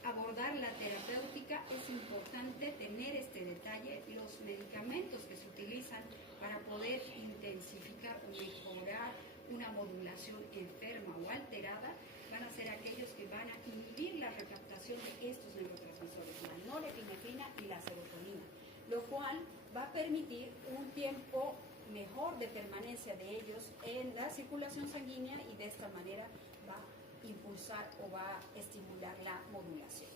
abordar la terapéutica es importante tener este detalle. Los medicamentos que se utilizan para poder intensificar o mejorar una modulación enferma o alterada van a ser aquellos que van a inhibir la recaptación de estos neurotransmisores, la norepinefrina y la serotonina, lo cual va a permitir un tiempo mejor de permanencia de ellos en la circulación sanguínea y de esta manera va a impulsar o va a estimular la modulación.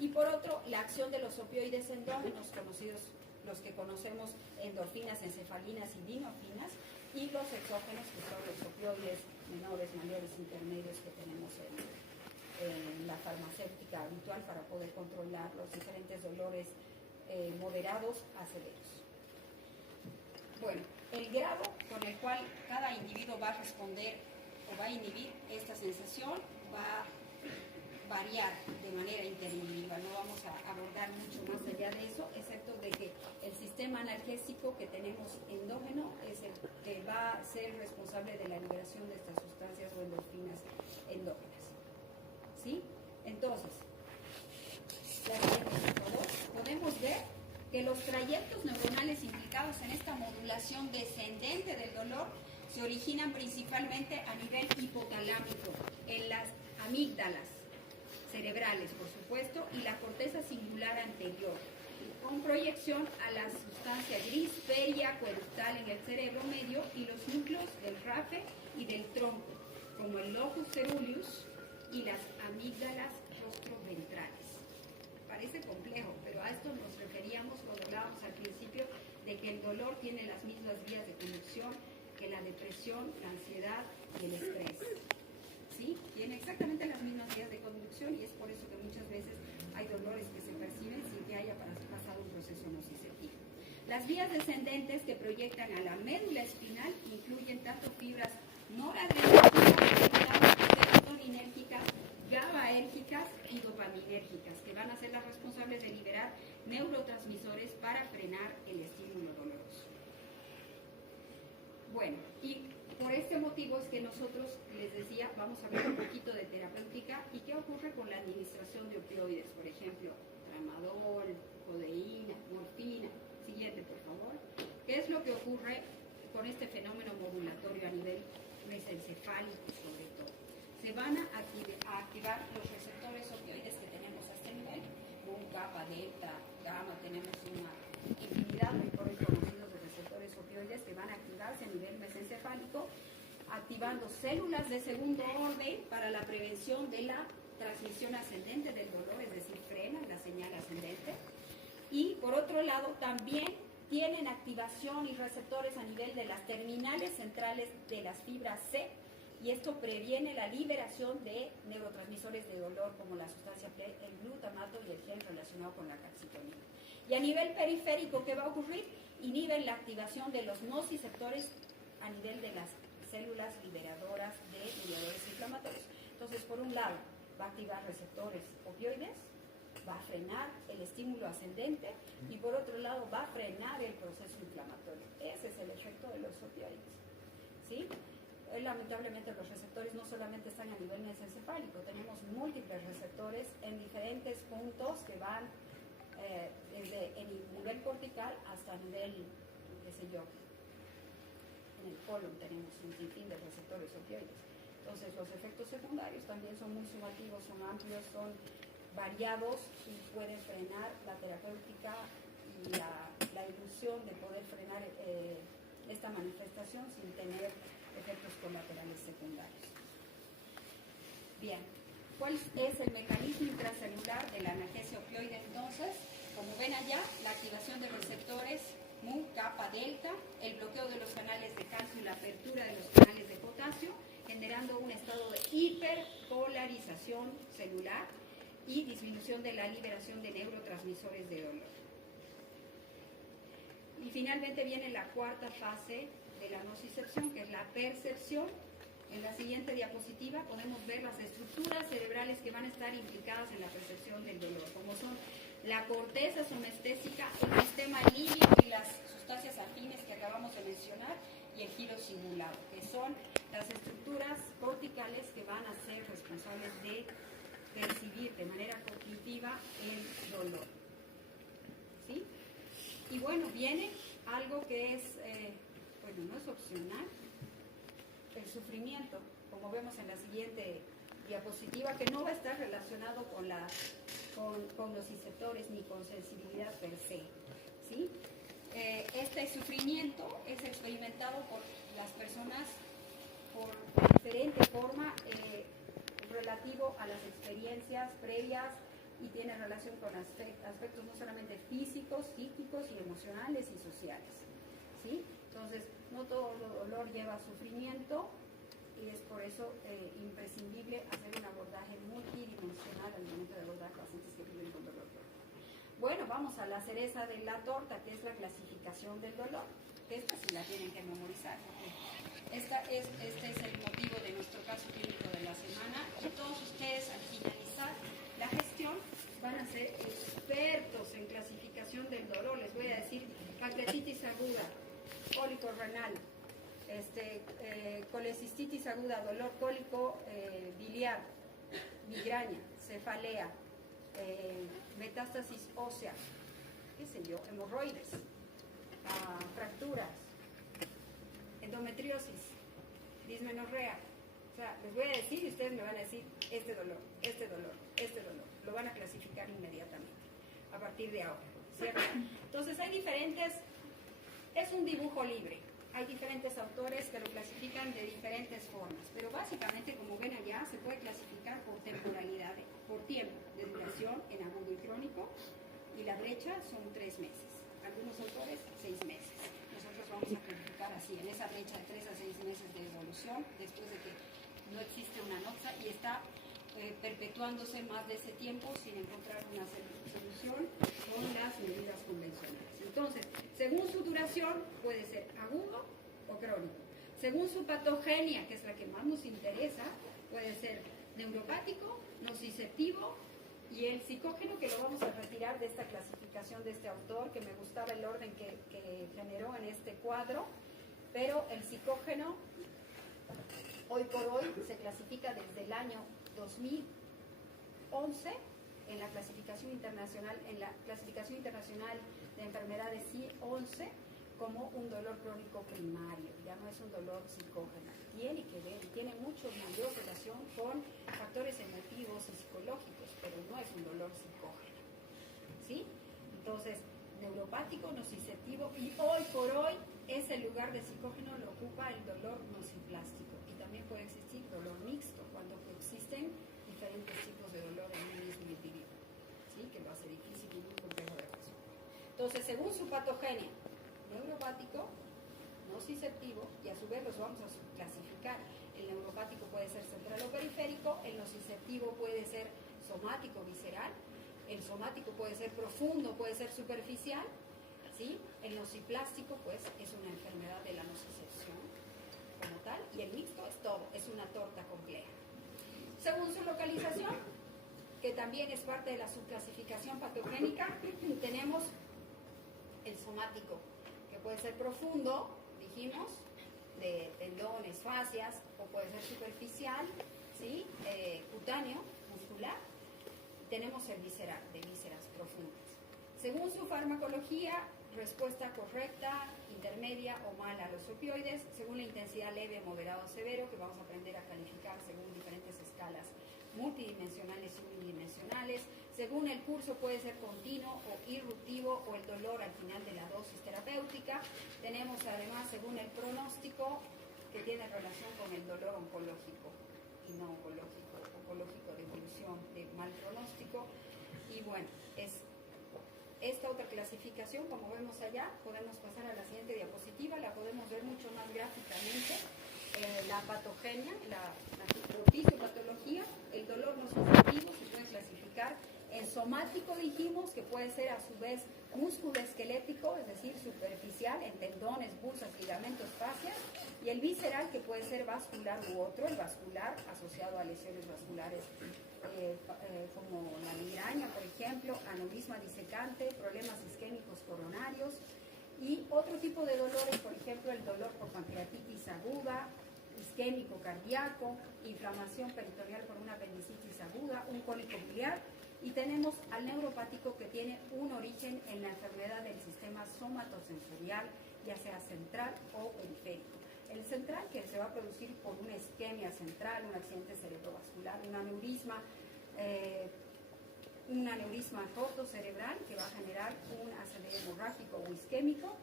Y por otro, la acción de los opioides endógenos, conocidos los que conocemos, endorfinas, encefalinas y dinorfinas, y los exógenos, que son los opioides menores, mayores, intermedios que tenemos en la farmacéutica habitual para poder controlar los diferentes dolores moderados a severos. Bueno, el grado con el cual cada individuo va a responder o va a inhibir esta sensación va a variar de manera interindividual. No vamos a abordar mucho más allá de eso, excepto de que el sistema analgésico que tenemos endógeno es el que va a ser responsable de la liberación de estas sustancias o endorfinas endógenas. ¿Sí? Entonces, la siguiente, por favor, podemos ver que los trayectos neuronales implicados en esta modulación descendente del dolor se originan principalmente a nivel hipotalámico, en las amígdalas cerebrales, por supuesto, y la corteza singular anterior, con proyección a la sustancia gris periacueductal en el cerebro medio y los núcleos del rafe y del tronco, como el locus ceruleus y las amígdalas rostroventrales. Parece complejo, pero a esto nos referíamos cuando hablábamos al principio de que el dolor tiene las mismas vías de conducción que la depresión, la ansiedad y el estrés. ¿Sí? Tiene exactamente las mismas vías de conducción y es por eso que muchas veces hay dolores que se perciben sin que haya pasado un proceso nociceptivo. Las vías descendentes que proyectan a la médula espinal incluyen tanto fibras noradrenérgicas, serotoninérgicas, GABAérgicas y dopaminérgicas, que van a ser las responsables de liberar neurotransmisores para frenar el estímulo doloroso. Bueno, y por este motivo es que nosotros, les decía, vamos a ver un poquito de terapéutica y qué ocurre con la administración de opioides, por ejemplo, tramadol, codeína, morfina. Siguiente, por favor. ¿Qué es lo que ocurre con este fenómeno modulatorio a nivel mesencefálico, sobre todo? Se van a activar los receptores opioides que tenemos a este nivel, con kappa, delta, gamma, tenemos una infinidad muy por hoy conocidos de receptores opioides que van a activarse a nivel mesencefálico, activando células de segundo orden para la prevención de la transmisión ascendente del dolor, es decir, frenan la señal ascendente. Y por otro lado, también tienen activación y receptores a nivel de las terminales centrales de las fibras C, y esto previene la liberación de neurotransmisores de dolor como la sustancia P, el glutamato y el gen relacionado con la calcitonina. Y a nivel periférico, ¿qué va a ocurrir? Inhiben la activación de los nociceptores a nivel de las células liberadoras de mediadores inflamatorios. Entonces, por un lado, va a activar receptores opioides, va a frenar el estímulo ascendente y por otro lado va a frenar el proceso inflamatorio. Ese es el efecto de los opioides. ¿Sí? Lamentablemente los receptores no solamente están a nivel mesencefálico, tenemos múltiples receptores en diferentes puntos que van desde el nivel cortical hasta el nivel, qué sé yo, en el colon tenemos un sinfín de receptores opioides. Entonces los efectos secundarios también son muy sumativos, son amplios, son variados y pueden frenar la terapéutica y la ilusión de poder frenar esta manifestación sin tener efectos colaterales secundarios. Bien, ¿cuál es el mecanismo intracelular de la analgesia opioide entonces? Como ven allá, la activación de receptores mu, kappa, delta, el bloqueo de los canales de calcio y la apertura de los canales de potasio, generando un estado de hiperpolarización celular y disminución de la liberación de neurotransmisores de dolor. Y finalmente viene la cuarta fase de la nocicepción, que es la percepción. En la siguiente diapositiva podemos ver las estructuras cerebrales que van a estar implicadas en la percepción del dolor, como son la corteza somestésica, el sistema límbico y las sustancias afines que acabamos de mencionar, y el giro cingulado, que son las estructuras corticales que van a ser responsables de percibir de manera cognitiva el dolor. ¿Sí? Y bueno, viene algo que es, bueno, no es opcional, el sufrimiento. Como vemos en la siguiente diapositiva, que no va a estar relacionado con nociceptores ni con sensibilidad per se, ¿sí? Este sufrimiento es experimentado por las personas por diferente forma relativo a las experiencias previas y tiene relación con aspectos no solamente físicos, psíquicos y emocionales y sociales, ¿sí? Entonces, no todo dolor lleva sufrimiento y es por eso imprescindible hacer un abordaje multidimensional al momento de abordar pacientes que viven con dolor. Bueno, vamos a la cereza de la torta, que es la clasificación del dolor. Esta sí la tienen que memorizar, porque este es el motivo de nuestro caso clínico de la semana, y todos ustedes al finalizar la gestión van a ser expertos en clasificación del dolor. Les voy a decir pancreatitis aguda, cólico renal, colecistitis aguda, dolor cólico biliar, migraña, cefalea, metástasis ósea, qué sé yo, hemorroides, fracturas, endometriosis, dismenorrea. O sea, les voy a decir y ustedes me van a decir este dolor, este dolor, este dolor. Lo van a clasificar inmediatamente a partir de ahora, ¿cierto? Entonces hay diferentes, es un dibujo libre. Hay diferentes autores que lo clasifican de diferentes formas, pero básicamente, como ven allá, se puede clasificar por temporalidad, por tiempo de duración en agudo y crónico, y la brecha son 3 meses. Algunos autores, 6 meses. Nosotros vamos a clasificar así, en esa brecha de 3 a 6 meses de evolución, después de que no existe una noxa y está perpetuándose más de ese tiempo sin encontrar una solución con las medidas convencionales. Entonces, según su duración, puede ser agudo o crónico. Según su patogenia, que es la que más nos interesa, puede ser neuropático, nociceptivo y el psicógeno, que lo vamos a retirar de esta clasificación de este autor, que me gustaba el orden que generó en este cuadro, pero el psicógeno hoy por hoy se clasifica desde el año 2011 en la clasificación internacional de enfermedades I-11 como un dolor crónico primario, ya no es un dolor psicógeno. Tiene que ver, tiene mucho mayor relación con factores emotivos y psicológicos, pero no es un dolor psicógeno, ¿sí? Entonces, neuropático, nociceptivo, y hoy por hoy ese lugar de psicógeno lo ocupa el dolor nociplástico, y también puede existir dolor mixto cuando coexisten diferentes tipos de dolor en un mismo individuo, ¿sí? Que lo hace difícil y muy complejo de resolver. Entonces, según su patogenia, neuropático, nociceptivo, y a su vez los vamos a clasificar. El neuropático puede ser central o periférico, el nociceptivo puede ser somático visceral, el somático puede ser profundo, puede ser superficial, ¿sí? El nociplástico pues es una enfermedad de la nocicepción como tal, y el mixto es todo, es una torta compleja. Según su localización, que también es parte de la subclasificación patogénica, tenemos el somático, que puede ser profundo, dijimos, de tendones, fascias, o puede ser superficial, ¿sí? Cutáneo, muscular. Tenemos el visceral, de vísceras profundas. Según su farmacología, respuesta correcta, intermedia o mala a los opioides, según la intensidad leve, moderado o severo, que vamos a aprender a calificar según diferentes escalas multidimensionales y unidimensionales. Según el curso puede ser continuo o irruptivo, o el dolor al final de la dosis terapéutica. Tenemos además, según el pronóstico, que tiene relación con el dolor oncológico y no oncológico, de evolución de mal pronóstico. Y bueno, es esta otra clasificación, como vemos allá. Podemos pasar a la siguiente diapositiva, la podemos ver mucho más gráficamente. La patogenia, la fisiopatología, el dolor nociceptivo se puede clasificar en somático, dijimos, que puede ser a su vez músculo-esquelético, es decir, superficial, en tendones, bursas, ligamentos, fascias, y el visceral, que puede ser vascular u otro, el vascular asociado a lesiones vasculares como la migraña, por ejemplo, aneurisma disecante, problemas isquémicos coronarios, y otro tipo de dolores, por ejemplo, el dolor por pancreatitis aguda, isquémico cardíaco, inflamación peritoneal por una apendicitis aguda, un cólico biliar, y tenemos al neuropático, que tiene un origen en la enfermedad del sistema somatosensorial, ya sea central o periférico. El central, que se va a producir por una isquemia central, un accidente cerebrovascular, un aneurisma roto cerebral que va a generar un ACV hemorrágico o isquémico.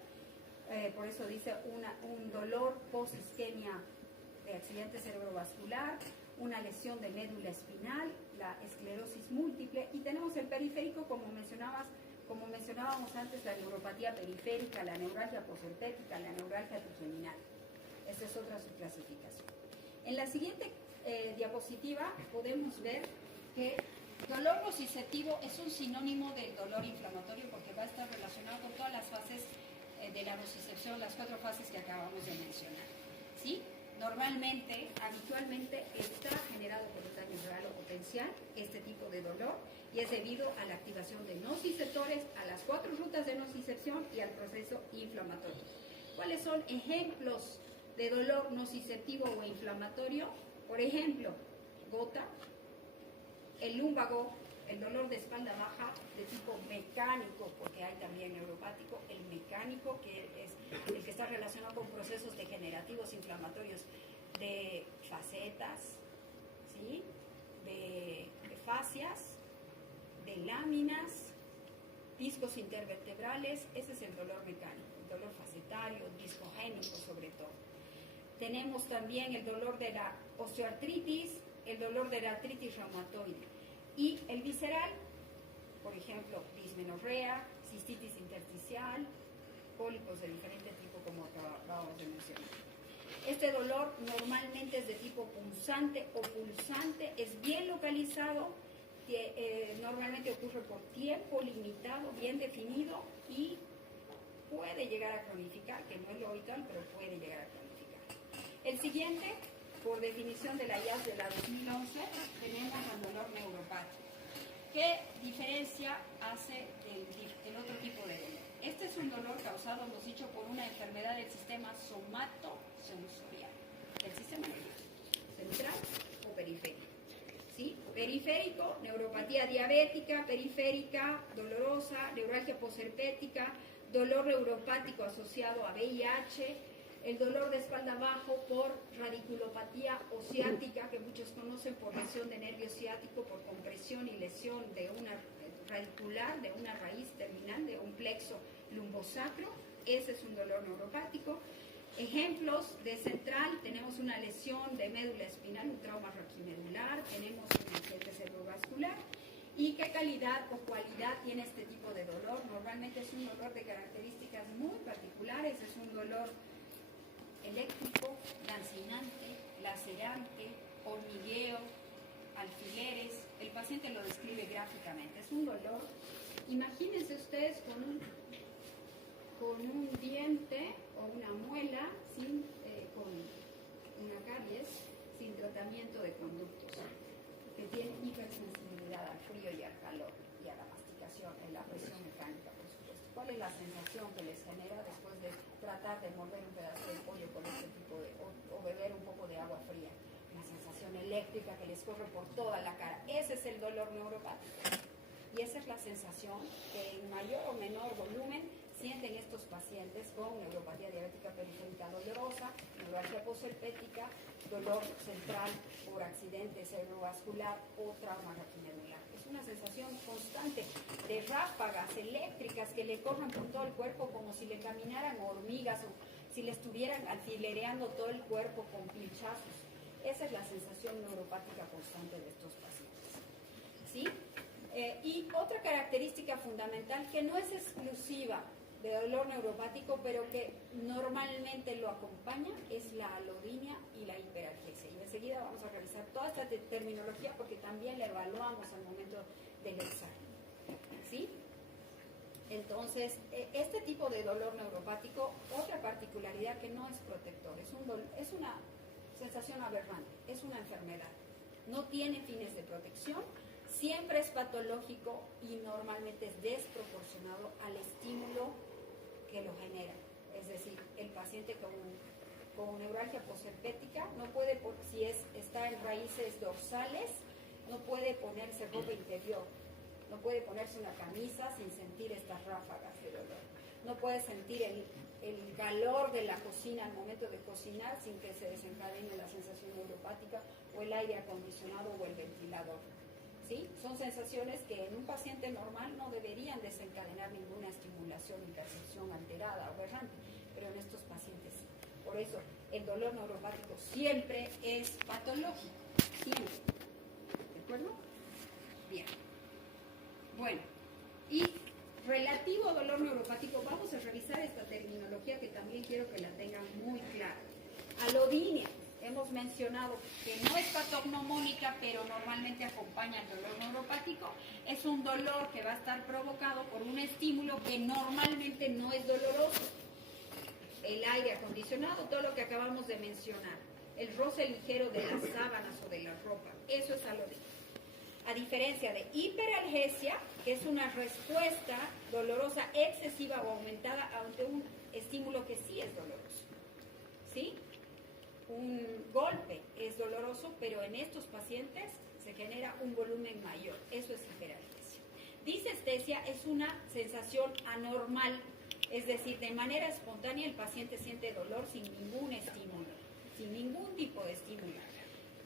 Por eso dice un dolor post-isquemia de accidente cerebrovascular, una lesión de médula espinal, la esclerosis múltiple, y tenemos el periférico, como mencionábamos antes, la neuropatía periférica, la neuralgia posherpética, la neuralgia trigeminal. Esta es otra subclasificación. En la siguiente diapositiva podemos ver que dolor nociceptivo es un sinónimo del dolor inflamatorio porque va a estar relacionado con todas las fases de la nocicepción, las 4 fases que acabamos de mencionar. ¿Sí? Normalmente, habitualmente, está generado por un daño real o potencial este tipo de dolor y es debido a la activación de nociceptores, a las 4 rutas de nocicepción y al proceso inflamatorio. ¿Cuáles son ejemplos de dolor nociceptivo o inflamatorio? Por ejemplo, gota, el lúmbago, el dolor de espalda baja de tipo mecánico, porque hay también neuropático, el mecánico, que es el que está relacionado con procesos degenerativos inflamatorios de facetas, ¿sí? de fascias, de láminas, discos intervertebrales. Ese es el dolor mecánico, el dolor facetario, discogénico sobre todo. Tenemos también el dolor de la osteoartritis, el dolor de la artritis reumatoide. Y el visceral, por ejemplo, dismenorrea, cistitis intersticial, pólipos de diferente tipo, como acabamos de mencionar. Este dolor normalmente es de tipo punzante o pulsante, es bien localizado, normalmente ocurre por tiempo limitado, bien definido y puede llegar a cronificar, que no es lo habitual, pero puede llegar a cronificar. El siguiente, por definición de la IAS de la 2011, tenemos el dolor neuropático. ¿Qué diferencia hace el otro tipo de dolor? Este es un dolor causado, hemos dicho, por una enfermedad del sistema somatosensorial, del sistema nervioso, central o periférico. ¿Sí? Periférico, neuropatía diabética, periférica, dolorosa, neuralgia posherpética, dolor neuropático asociado a VIH, el dolor de espalda bajo por radiculopatía o ciática, que muchos conocen por lesión de nervio ciático, por compresión y lesión de una radicular, de una raíz terminal, de un plexo lumbosacro. Ese es un dolor neuropático. Ejemplos de central, tenemos una lesión de médula espinal, un trauma raquimedular, tenemos un accidente cerebrovascular. ¿Y qué calidad o cualidad tiene este tipo de dolor? Normalmente es un dolor de características muy particulares, es un dolor eléctrico, lancinante, lacerante, hormigueo, alfileres. El paciente lo describe gráficamente. Es un dolor. Imagínense ustedes con un diente o una muela con una caries sin tratamiento de conductos, que tiene hipersensibilidad al frío y al calor y a la masticación, en la presión mecánica, por supuesto. ¿Cuál es la sensación que les genera después de tratar de morder un pedazo de pollo con este tipo de, o beber un poco de agua fría? Una sensación eléctrica que les corre por toda la cara. Ese es el dolor neuropático. Y esa es la sensación que en mayor o menor volumen sienten estos pacientes con neuropatía diabética periférica dolorosa, neuralgia posherpética, dolor central por accidente cerebrovascular o trauma raquimedular. Es una sensación constante de ráfagas eléctricas que le corren por todo el cuerpo como si le caminaran hormigas o si le estuvieran alfilereando todo el cuerpo con pinchazos. Esa es la sensación neuropática constante de estos pacientes. ¿Sí? Y otra característica fundamental que no es exclusiva de dolor neuropático, pero que normalmente lo acompaña, es la alodinia y la hiperalgesia. Y enseguida vamos a revisar toda esta terminología porque también la evaluamos al momento del examen. ¿Sí? Entonces, este tipo de dolor neuropático, otra particularidad que no es protector, es una sensación aberrante, es una enfermedad. No tiene fines de protección, siempre es patológico y normalmente es desproporcionado al estímulo que lo genera. Es decir, el paciente con neuralgia posherpética no puede, si está en raíces dorsales, no puede ponerse ropa interior, no puede ponerse una camisa sin sentir estas ráfagas de dolor, no puede sentir el calor de la cocina al momento de cocinar sin que se desencadene la sensación neuropática, o el aire acondicionado o el ventilador. ¿Sí? Son sensaciones que en un paciente normal no deberían desencadenar ninguna estimulación y percepción alterada o aberrante, pero en estos pacientes sí. Por eso el dolor neuropático siempre es patológico, siempre. ¿De acuerdo? Bien. Bueno, y relativo a dolor neuropático, vamos a revisar esta terminología que también quiero que la tengan muy clara. Alodinia. Hemos mencionado que no es patognomónica, pero normalmente acompaña el dolor neuropático. Es un dolor que va a estar provocado por un estímulo que normalmente no es doloroso. El aire acondicionado, todo lo que acabamos de mencionar. El roce ligero de las sábanas o de la ropa. Eso es alodinia. A diferencia de hiperalgesia, que es una respuesta dolorosa excesiva o aumentada ante un estímulo que sí es doloroso. ¿Sí? Un golpe es doloroso, pero en estos pacientes se genera un volumen mayor. Eso es hiperalgesia. Disestesia es una sensación anormal, es decir, de manera espontánea el paciente siente dolor sin ningún estímulo, sin ningún tipo de estímulo,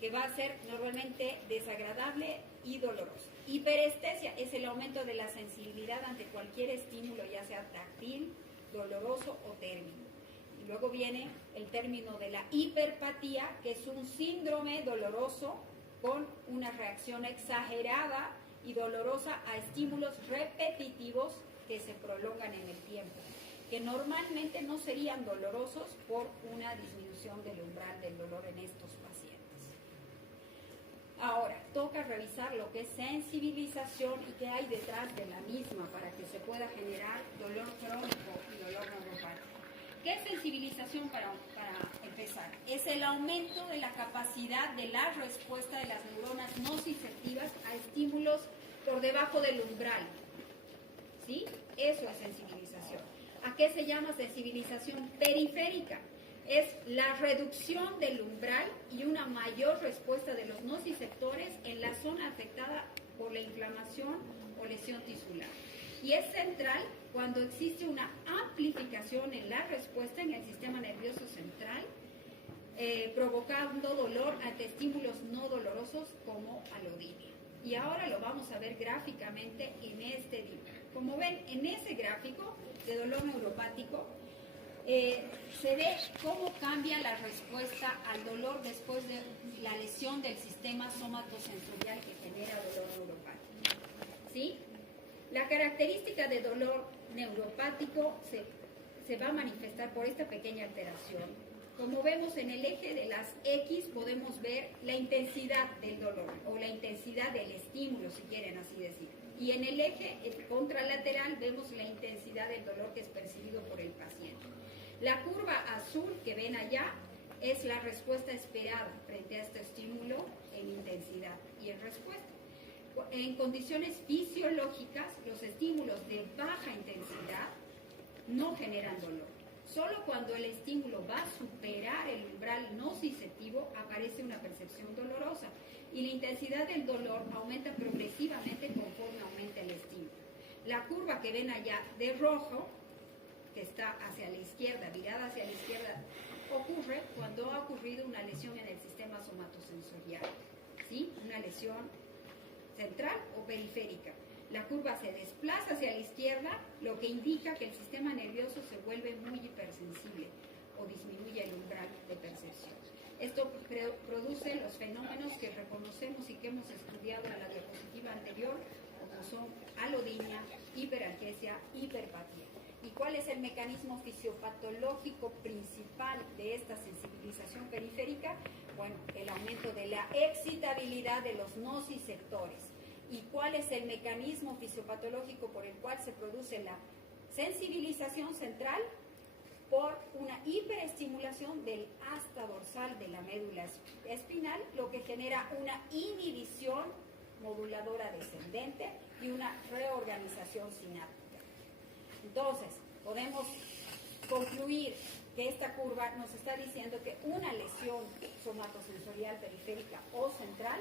que va a ser normalmente desagradable y doloroso. Hiperestesia es el aumento de la sensibilidad ante cualquier estímulo, ya sea táctil, doloroso o térmico. Y luego viene el término de la hiperpatía, que es un síndrome doloroso con una reacción exagerada y dolorosa a estímulos repetitivos que se prolongan en el tiempo, que normalmente no serían dolorosos por una disminución del umbral del dolor en estos pacientes. Ahora, toca revisar lo que es sensibilización y qué hay detrás de la misma para que se pueda generar dolor crónico y dolor neuropático. ¿Qué es sensibilización para empezar? Es el aumento de la capacidad de la respuesta de las neuronas nociceptivas a estímulos por debajo del umbral. ¿Sí? Eso es sensibilización. ¿A qué se llama sensibilización periférica? Es la reducción del umbral y una mayor respuesta de los nociceptores en la zona afectada por la inflamación o lesión tisular. Y es central cuando existe una amplificación en la respuesta en el sistema nervioso central, provocando dolor ante estímulos no dolorosos como alodinia. Y ahora lo vamos a ver gráficamente en este dibujo. Como ven, en ese gráfico de dolor neuropático, se ve cómo cambia la respuesta al dolor después de la lesión del sistema somatosensorial que genera dolor neuropático. ¿Sí? La característica de dolor neuropático se va a manifestar por esta pequeña alteración. Como vemos en el eje de las X podemos ver la intensidad del dolor o la intensidad del estímulo, si quieren así decir. Y en el eje contralateral vemos la intensidad del dolor que es percibido por el paciente. La curva azul que ven allá es la respuesta esperada frente a este estímulo en intensidad y en respuesta. En condiciones fisiológicas, los estímulos de baja intensidad no generan dolor. Solo cuando el estímulo va a superar el umbral nociceptivo aparece una percepción dolorosa y la intensidad del dolor aumenta progresivamente conforme aumenta el estímulo. La curva que ven allá de rojo, que está hacia la izquierda, virada hacia la izquierda, ocurre cuando ha ocurrido una lesión en el sistema somatosensorial, ¿sí? Una lesión central o periférica. La curva se desplaza hacia la izquierda, lo que indica que el sistema nervioso se vuelve muy hipersensible o disminuye el umbral de percepción. Esto produce los fenómenos que reconocemos y que hemos estudiado en la diapositiva anterior, como son alodinia, hiperalgesia, hiperpatía. ¿Y cuál es el mecanismo fisiopatológico principal de esta sensibilización periférica? Bueno, el aumento de la excitabilidad de los nociceptores. ¿Y cuál es el mecanismo fisiopatológico por el cual se produce la sensibilización central? Por una hiperestimulación del asta dorsal de la médula espinal, lo que genera una inhibición moduladora descendente y una reorganización sináptica. Entonces, podemos concluir que esta curva nos está diciendo que una lesión somatosensorial periférica o central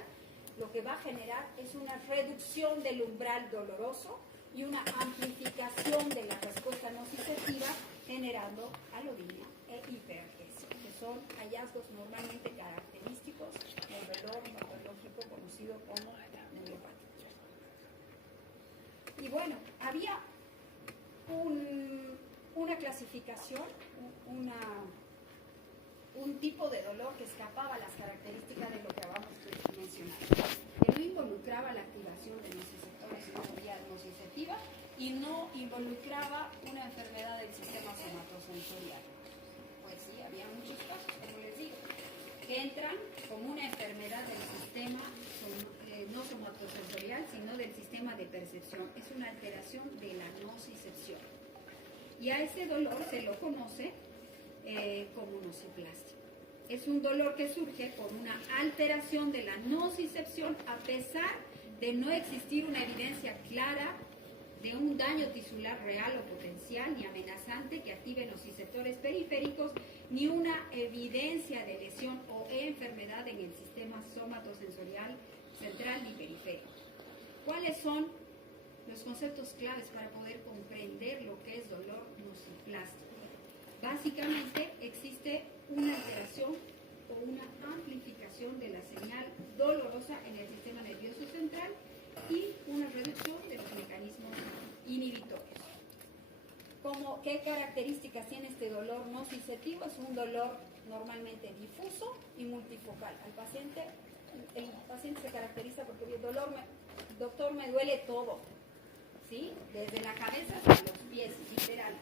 lo que va a generar es una reducción del umbral doloroso y una amplificación de la respuesta nociceptiva generando alodina e hiperalgesia, que son hallazgos normalmente característicos del dolor neurológico conocido como neuropático. Y bueno, había una clasificación, un tipo de dolor que escapaba a las características de lo que acabamos de mencionar, que no involucraba la activación de nociceptores en la vía nociceptiva y no involucraba una enfermedad del sistema somatosensorial. Pues sí, había muchos casos, como les digo, que entran como una enfermedad del sistema no somatosensorial, sino del sistema de percepción. Es una alteración de la nocicepción. Y a ese dolor se lo conoce como nociplastia. Es un dolor que surge por una alteración de la nocicepción a pesar de no existir una evidencia clara de un daño tisular real o potencial ni amenazante que active nociceptores periféricos, ni una evidencia de lesión o enfermedad en el sistema somatosensorial central ni periférico. ¿Cuáles son los conceptos claves para poder comprender lo que es dolor nociplástico? Básicamente existe una alteración o una amplificación de la señal dolorosa en el sistema nervioso central y una reducción de los mecanismos inhibitorios. ¿Qué características tiene este dolor nociceptivo? Es un dolor normalmente difuso y multifocal. El paciente se caracteriza porque el dolor, doctor, me duele todo, ¿sí? Desde la cabeza hasta los pies, literal.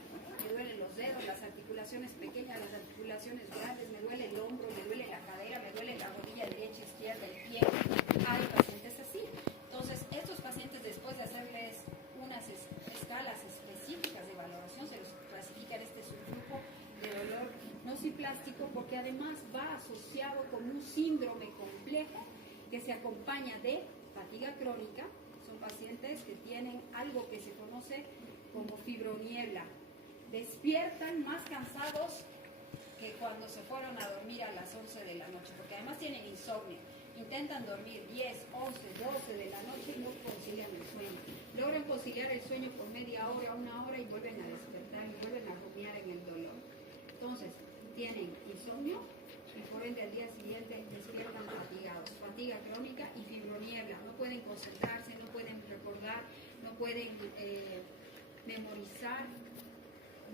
Me duelen los dedos, las articulaciones pequeñas, las articulaciones grandes, me duele el hombro, me duele la cadera, me duele la rodilla derecha, izquierda, el pie. Hay pacientes así. Entonces, estos pacientes, después de hacerles unas escalas específicas de valoración, se los clasifica en este subgrupo de dolor nociplástico, porque además va asociado con un síndrome complejo que se acompaña de fatiga crónica. Son pacientes que tienen algo que se conoce como fibroniebla. Despiertan más cansados que cuando se fueron a dormir a las 11 de la noche, porque además tienen insomnio. Intentan dormir 10, 11, 12 de la noche y no concilian el sueño. Logran conciliar el sueño por media hora, una hora y vuelven a despertar y vuelven a rumiar en el dolor. Entonces, tienen insomnio y por ende al día siguiente despiertan fatigados. Fatiga crónica y fibroniebla. No pueden concentrarse, no pueden recordar, no pueden memorizar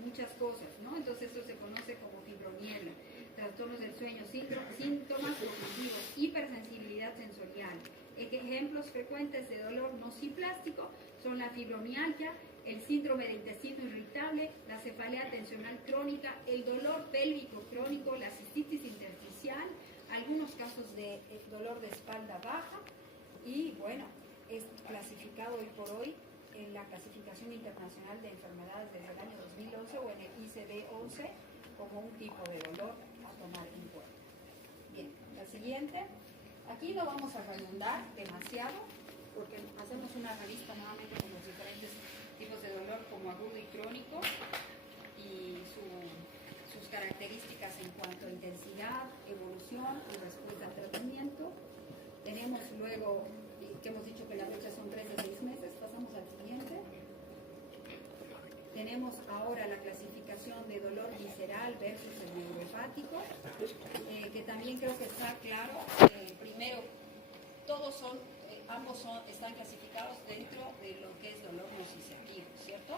muchas cosas, ¿no? Entonces esto se conoce como fibroniebla. Trastornos del sueño, síntomas cognitivos, hipersensibilidad sensorial. Ejemplos frecuentes de dolor nociplástico son la fibromialgia, el síndrome del intestino irritable, la cefalea tensional crónica, el dolor pélvico crónico, la cistitis intersticial, algunos casos de dolor de espalda baja y bueno, es clasificado hoy por hoy en la clasificación internacional de enfermedades desde el año 2011 o en el ICD-11 como un tipo de dolor a tomar en cuenta. Bien, la siguiente. Aquí no vamos a redundar demasiado porque hacemos una revista nuevamente con los diferentes tipos de dolor como agudo y crónico y sus características en cuanto a intensidad, evolución y respuesta al tratamiento. Tenemos luego, que hemos dicho que la fecha son 3 de 6 meses, pasamos al siguiente. Tenemos ahora la clasificación de dolor visceral versus el neuropático, que también creo que está claro. Primero, ambos están clasificados dentro de lo que es dolor nociceptivo, ¿cierto?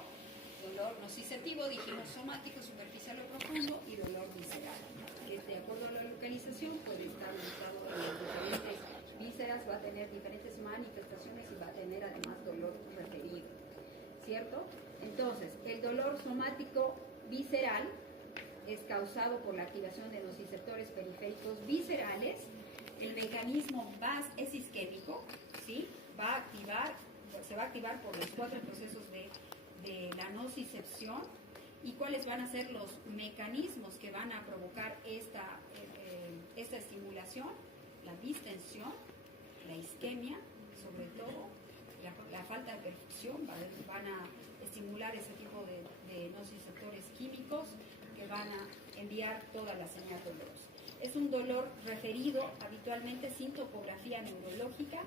Dolor nociceptivo, dijimos somático, superficial o profundo, y dolor visceral. De acuerdo a la localización, puede estar ubicado en las diferentes vísceras, va a tener diferentes manifestaciones y va a tener además dolor referido, ¿cierto? Entonces, el dolor somático visceral es causado por la activación de nociceptores periféricos viscerales. El mecanismo es isquémico, ¿sí? Se va a activar por los 4 procesos de la nocicepción. ¿Y cuáles van a ser los mecanismos que van a provocar esta estimulación? La distensión, la isquemia, sobre todo, la falta de perfusión, van a estimular ese tipo de nociceptores químicos que van a enviar toda la señal dolorosa. Es un dolor referido habitualmente sin topografía neurológica.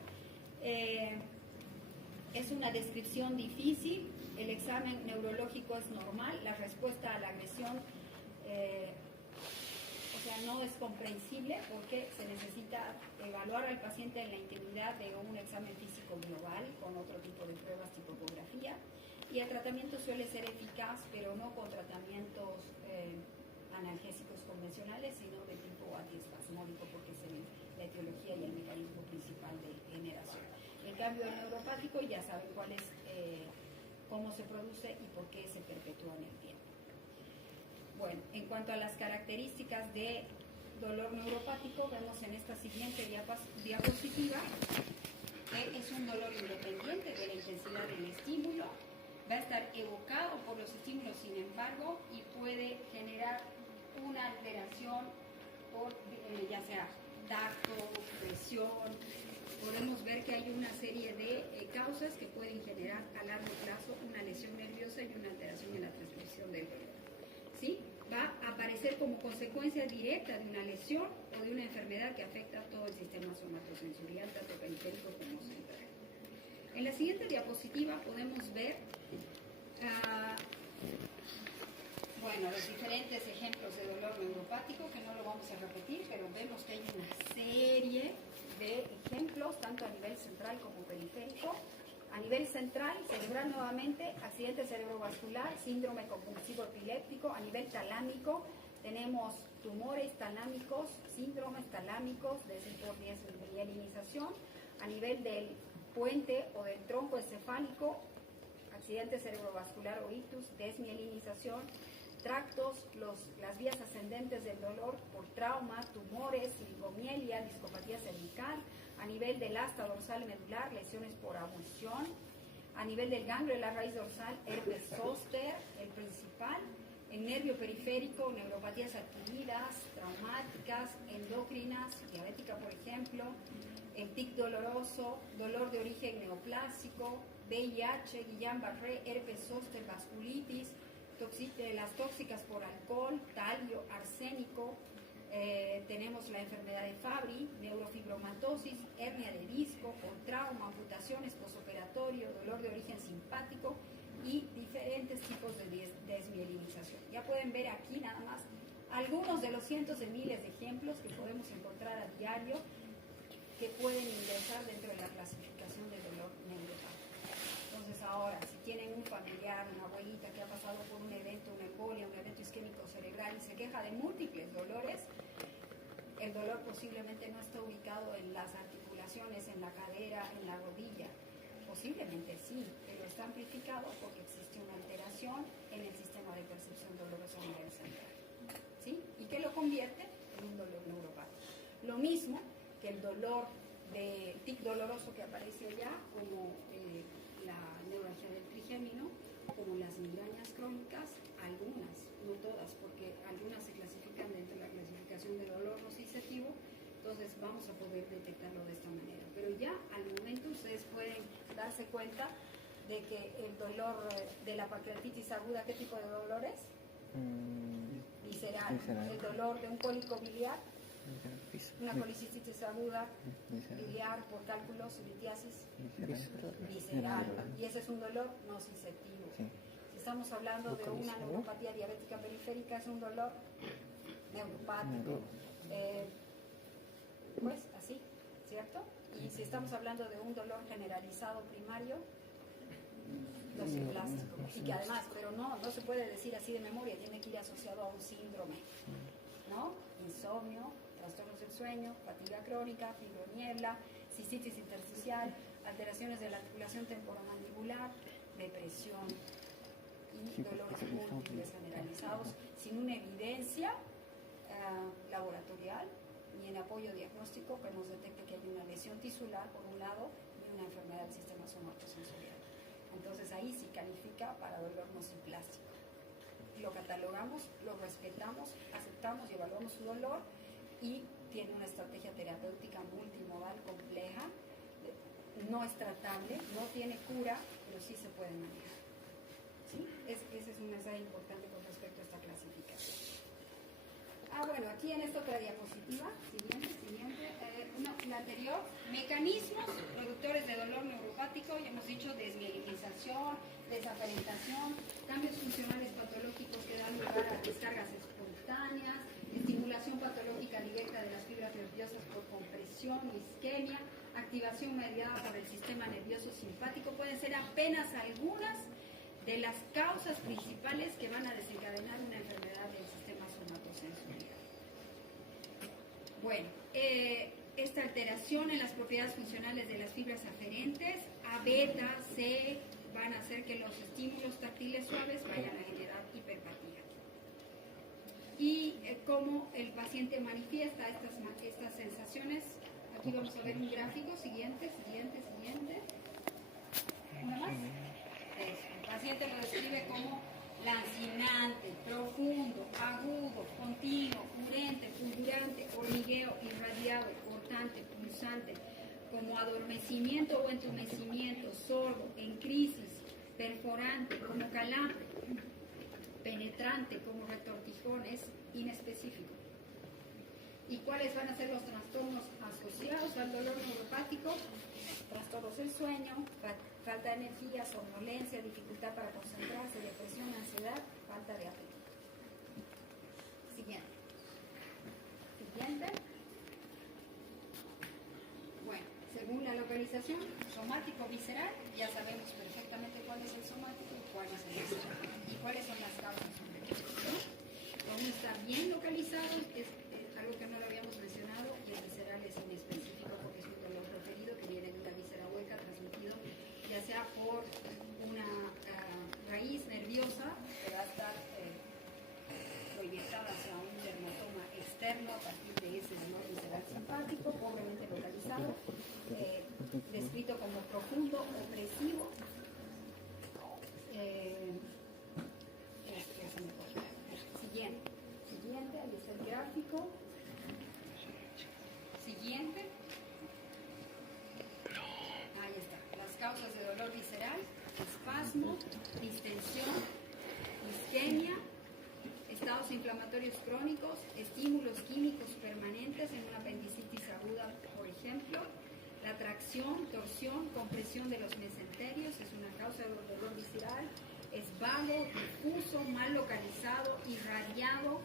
Es Es una descripción difícil, el examen neurológico es normal, la respuesta a la agresión no es comprensible porque se necesita evaluar al paciente en la intimidad de un examen físico global con otro tipo de pruebas tipo ecografía, y el tratamiento suele ser eficaz, pero no con tratamientos analgésicos convencionales, sino de tipo antiespasmódico, porque es la etiología y el mecanismo principal de generación. En cambio, el neuropático ya saben cuál es, cómo se produce y por qué se perpetúa en el tiempo. Bueno, en cuanto a las características de dolor neuropático, vemos en esta siguiente diapositiva que es un dolor independiente de la intensidad del estímulo, va a estar evocado por los estímulos, sin embargo, y puede generar una alteración por ya sea tacto, presión. Podemos ver que hay una serie de causas que pueden generar a largo plazo una lesión nerviosa y una alteración en la transmisión del dolor. ¿Sí? Va a aparecer como consecuencia directa de una lesión o de una enfermedad que afecta a todo el sistema somatosensorial, tanto periférico como central. En la siguiente diapositiva podemos ver los diferentes ejemplos de dolor neuropático, que no lo vamos a repetir, pero vemos que hay una serie de ejemplos, tanto a nivel central como periférico. A nivel central, cerebral nuevamente, accidente cerebrovascular, síndrome compulsivo epiléptico. A nivel talámico, tenemos tumores talámicos, síndromes talámicos, de 6x10 mielinización. A nivel del puente o del tronco encefálico, accidente cerebrovascular o ictus, desmielinización. Tractos, las vías ascendentes del dolor por trauma, tumores, linfomielia, discopatía cervical. A nivel del asta dorsal medular, lesiones por abulsión. A nivel del ganglio de la raíz dorsal, herpes zóster, el principal. El nervio periférico, neuropatías adquiridas, traumáticas, endocrinas, diabética por ejemplo. El tic doloroso, dolor de origen neoplásico, VIH, Guillain-Barré, herpes zóster, vasculitis, las tóxicas por alcohol, talio, arsénico. Tenemos la enfermedad de Fabry, neurofibromatosis, hernia de disco, con trauma, amputaciones posoperatorio, dolor de origen simpático y diferentes tipos de desmielinización. Ya pueden ver aquí nada más algunos de los cientos de miles de ejemplos que podemos encontrar a diario que pueden ingresar dentro de la clasificación de dolor neuropático. Entonces ahora, si tienen un familiar, una abuelita que ha pasado por un evento, una embolia, un evento isquémico cerebral y se queja de múltiples dolores, el dolor posiblemente no está ubicado en las articulaciones, en la cadera, en la rodilla. Posiblemente sí, pero está amplificado porque existe una alteración en el sistema de percepción dolorosa a nivel central. ¿Sí? ¿Y qué lo convierte? En un dolor neuropático. Lo mismo que el dolor de tic doloroso que aparece allá, como la neuralgia del trigémino, como las migrañas crónicas, algunas, no todas, porque algunas se clasifican dentro de la clasificación de dolor nociceptivo, entonces vamos a poder detectarlo de esta manera. Pero ya al momento ustedes pueden darse cuenta de que el dolor de la pancreatitis aguda, ¿qué tipo de dolor es? Visceral. El dolor de un cólico biliar, una colicitis aguda, biliar por cálculos, litiasis, visceral. Y ese es un dolor nociceptivo. Si estamos hablando de una neuropatía diabética periférica, es un dolor neuropático. Pues así, ¿cierto? Y si estamos hablando de un dolor generalizado primario, nociplástico. Y que además, pero no se puede decir así de memoria, tiene que ir asociado a un síndrome, ¿no? Insomnio, trastornos del sueño, fatiga crónica, fibroniebla, cistitis intersticial, alteraciones de la articulación temporomandibular, depresión y dolores múltiples generalizados sin una evidencia laboratorial ni en apoyo diagnóstico que nos detecte que hay una lesión tisular por un lado y una enfermedad del sistema somatosensorial. Entonces ahí sí califica para dolor nociplástico. Lo catalogamos, lo respetamos, aceptamos y evaluamos su dolor y tiene una estrategia terapéutica multimodal compleja, no es tratable, no tiene cura, pero sí se puede manejar. ¿Sí? Ese es un mensaje importante con respecto a esta clasificación. Bueno, aquí en esta otra diapositiva, siguiente, no, la anterior, mecanismos reductores de dolor neuropático, ya hemos dicho desmielinización, desaparentación, cambios funcionales patológicos que dan lugar a descargas espontáneas, estimulación patológica directa de las fibras nerviosas por compresión, isquemia, activación mediada por el sistema nervioso simpático, pueden ser apenas algunas de las causas principales que van a desencadenar una enfermedad del sistema somatosensorial. Bueno, esta alteración en las propiedades funcionales de las fibras aferentes, A, beta, C, van a hacer que los estímulos táctiles suaves vayan a generar hiperpatía. Y cómo el paciente manifiesta estas sensaciones. Aquí vamos a ver un gráfico, siguiente. Una más. El paciente lo describe como lancinante, profundo, agudo, continuo, urente, fulgurante, hormigueo, irradiado, cortante, pulsante, como adormecimiento o entumecimiento, sordo, en crisis, perforante, como calambre, penetrante, como retortijones, inespecífico. ¿Y cuáles van a ser los trastornos asociados al dolor neuropático? Trastornos del sueño, falta de energía, somnolencia, dificultad para concentrarse, depresión, ansiedad, falta de apetito. Siguiente. Bueno, según la localización, somático visceral, ya sabemos perfectamente cuál es el somático y cuál es el visceral. Y cuáles son las causas. Cuando está bien localizado, es algo que no lo habíamos mencionado, y el visceral es inespecífico porque es un dolor referido que viene de una víscera hueca transmitido ya sea por una raíz nerviosa que va a estar proyectada hacia un dermatoma externo a partir de ese dolor visceral simpático, pobremente localizado, descrito como profundo, opresivo. Siguiente, ahí está el gráfico. Siguiente. Ahí está. Las causas de dolor visceral: espasmo, distensión, isquemia, estados inflamatorios crónicos, estímulos químicos permanentes en una apendicitis aguda, por ejemplo. La tracción, torsión, compresión de los mesenterios es una causa de dolor visceral. Es vago, difuso, mal localizado, irradiado,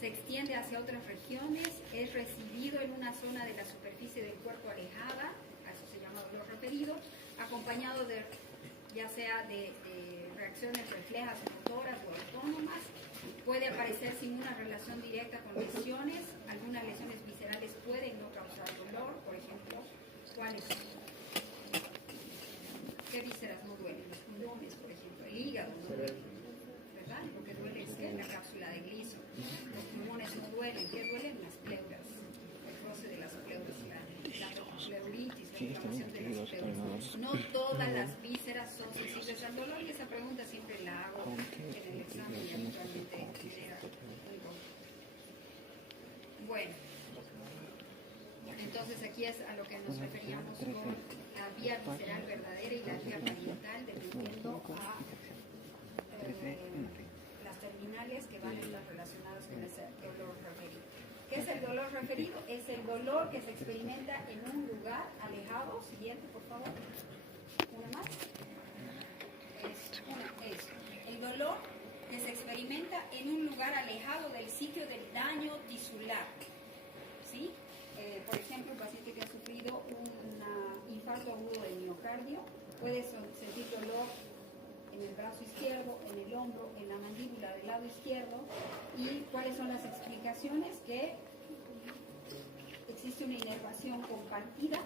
se extiende hacia otras regiones, es recibido en una zona de la superficie del cuerpo alejada, a eso se llama dolor referido, acompañado de ya sea de reacciones reflejas, motoras o autónomas. Puede aparecer sin una relación directa con lesiones. Algunas lesiones viscerales pueden no causar dolor, por ejemplo, ¿cuáles? ¿Qué vísceras no duelen? Los pulmones, por ejemplo, el hígado no duele, ¿verdad? Lo que duele es que la cápsula de gliso. Los pulmones no duelen. ¿Qué duelen? Las pleuras, el roce de las pleuras, la pleuritis, la inflamación de las pleuras. No todas las vísceras son sensibles al dolor, y esa pregunta siempre la hago en el examen y habitualmente genera un dolor. Bueno, entonces aquí es a lo que nos referíamos con la vía visceral verdadera y la vía parietal, dependiendo a las terminales que van a estar relacionadas con ese dolor referido. ¿Qué es el dolor referido? Es el dolor que se experimenta en un lugar alejado. Siguiente, por favor. Una más. El dolor que se experimenta en un lugar alejado del sitio del daño tisular. ¿Sí? Por ejemplo, un paciente que ha sufrido un infarto agudo del miocardio puede sentir dolor en el brazo izquierdo, en el hombro, en la mandíbula del lado izquierdo. ¿Y cuáles son las explicaciones? Que existe una inervación compartida,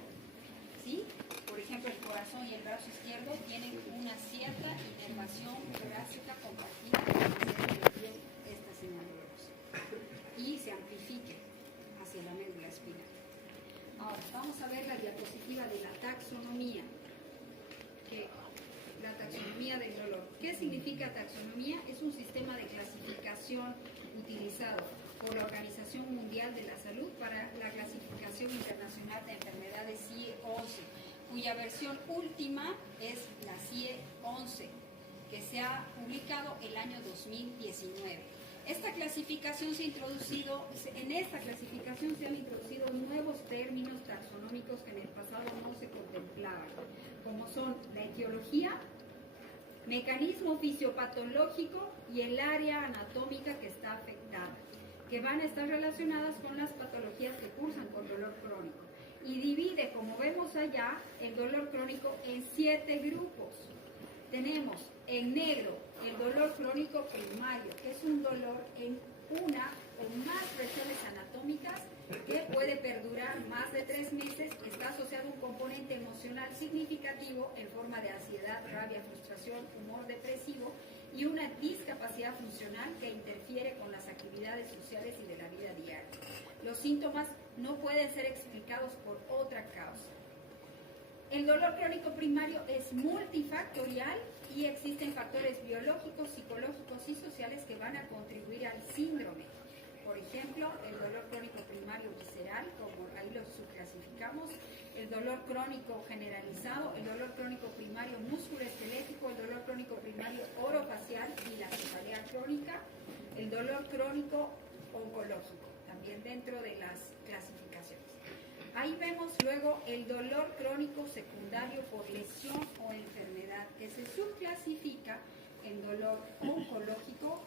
¿sí? Por ejemplo, el corazón y el brazo izquierdo tienen una cierta inervación torácica compartida que hace que esta señal dolorosa y se amplifique hacia la médula espinal. Ahora, vamos a ver la diapositiva de la taxonomía. La taxonomía del dolor. ¿Qué significa taxonomía? Es un sistema de clasificación utilizado por la Organización Mundial de la Salud para la clasificación internacional de enfermedades CIE 11, cuya versión última es la CIE 11, que se ha publicado el año 2019. Esta clasificación en esta clasificación se han introducido nuevos términos taxonómicos que en el pasado no se contemplaban, como son la etiología, mecanismo fisiopatológico y el área anatómica que está afectada, que van a estar relacionadas con las patologías que cursan con dolor crónico. Y divide, como vemos allá, el dolor crónico en 7 grupos. Tenemos en negro el dolor crónico primario, que es un dolor en una o más regiones anatómicas que puede perdurar más de 3 meses, está asociado a un componente emocional significativo en forma de ansiedad, rabia, frustración, humor depresivo y una discapacidad funcional que interfiere con las actividades sociales y de la vida diaria. Los síntomas no pueden ser explicados por otra causa. El dolor crónico primario es multifactorial y existen factores biológicos, psicológicos y sociales que van a contribuir al síndrome. Por ejemplo, el dolor crónico primario visceral, como ahí lo subclasificamos, el dolor crónico generalizado, el dolor crónico primario musculoesquelético, el dolor crónico primario orofacial y la cefalea crónica, el dolor crónico oncológico, también dentro de las clasificaciones. Ahí vemos luego el dolor crónico secundario por lesión o enfermedad, que se subclasifica en dolor oncológico,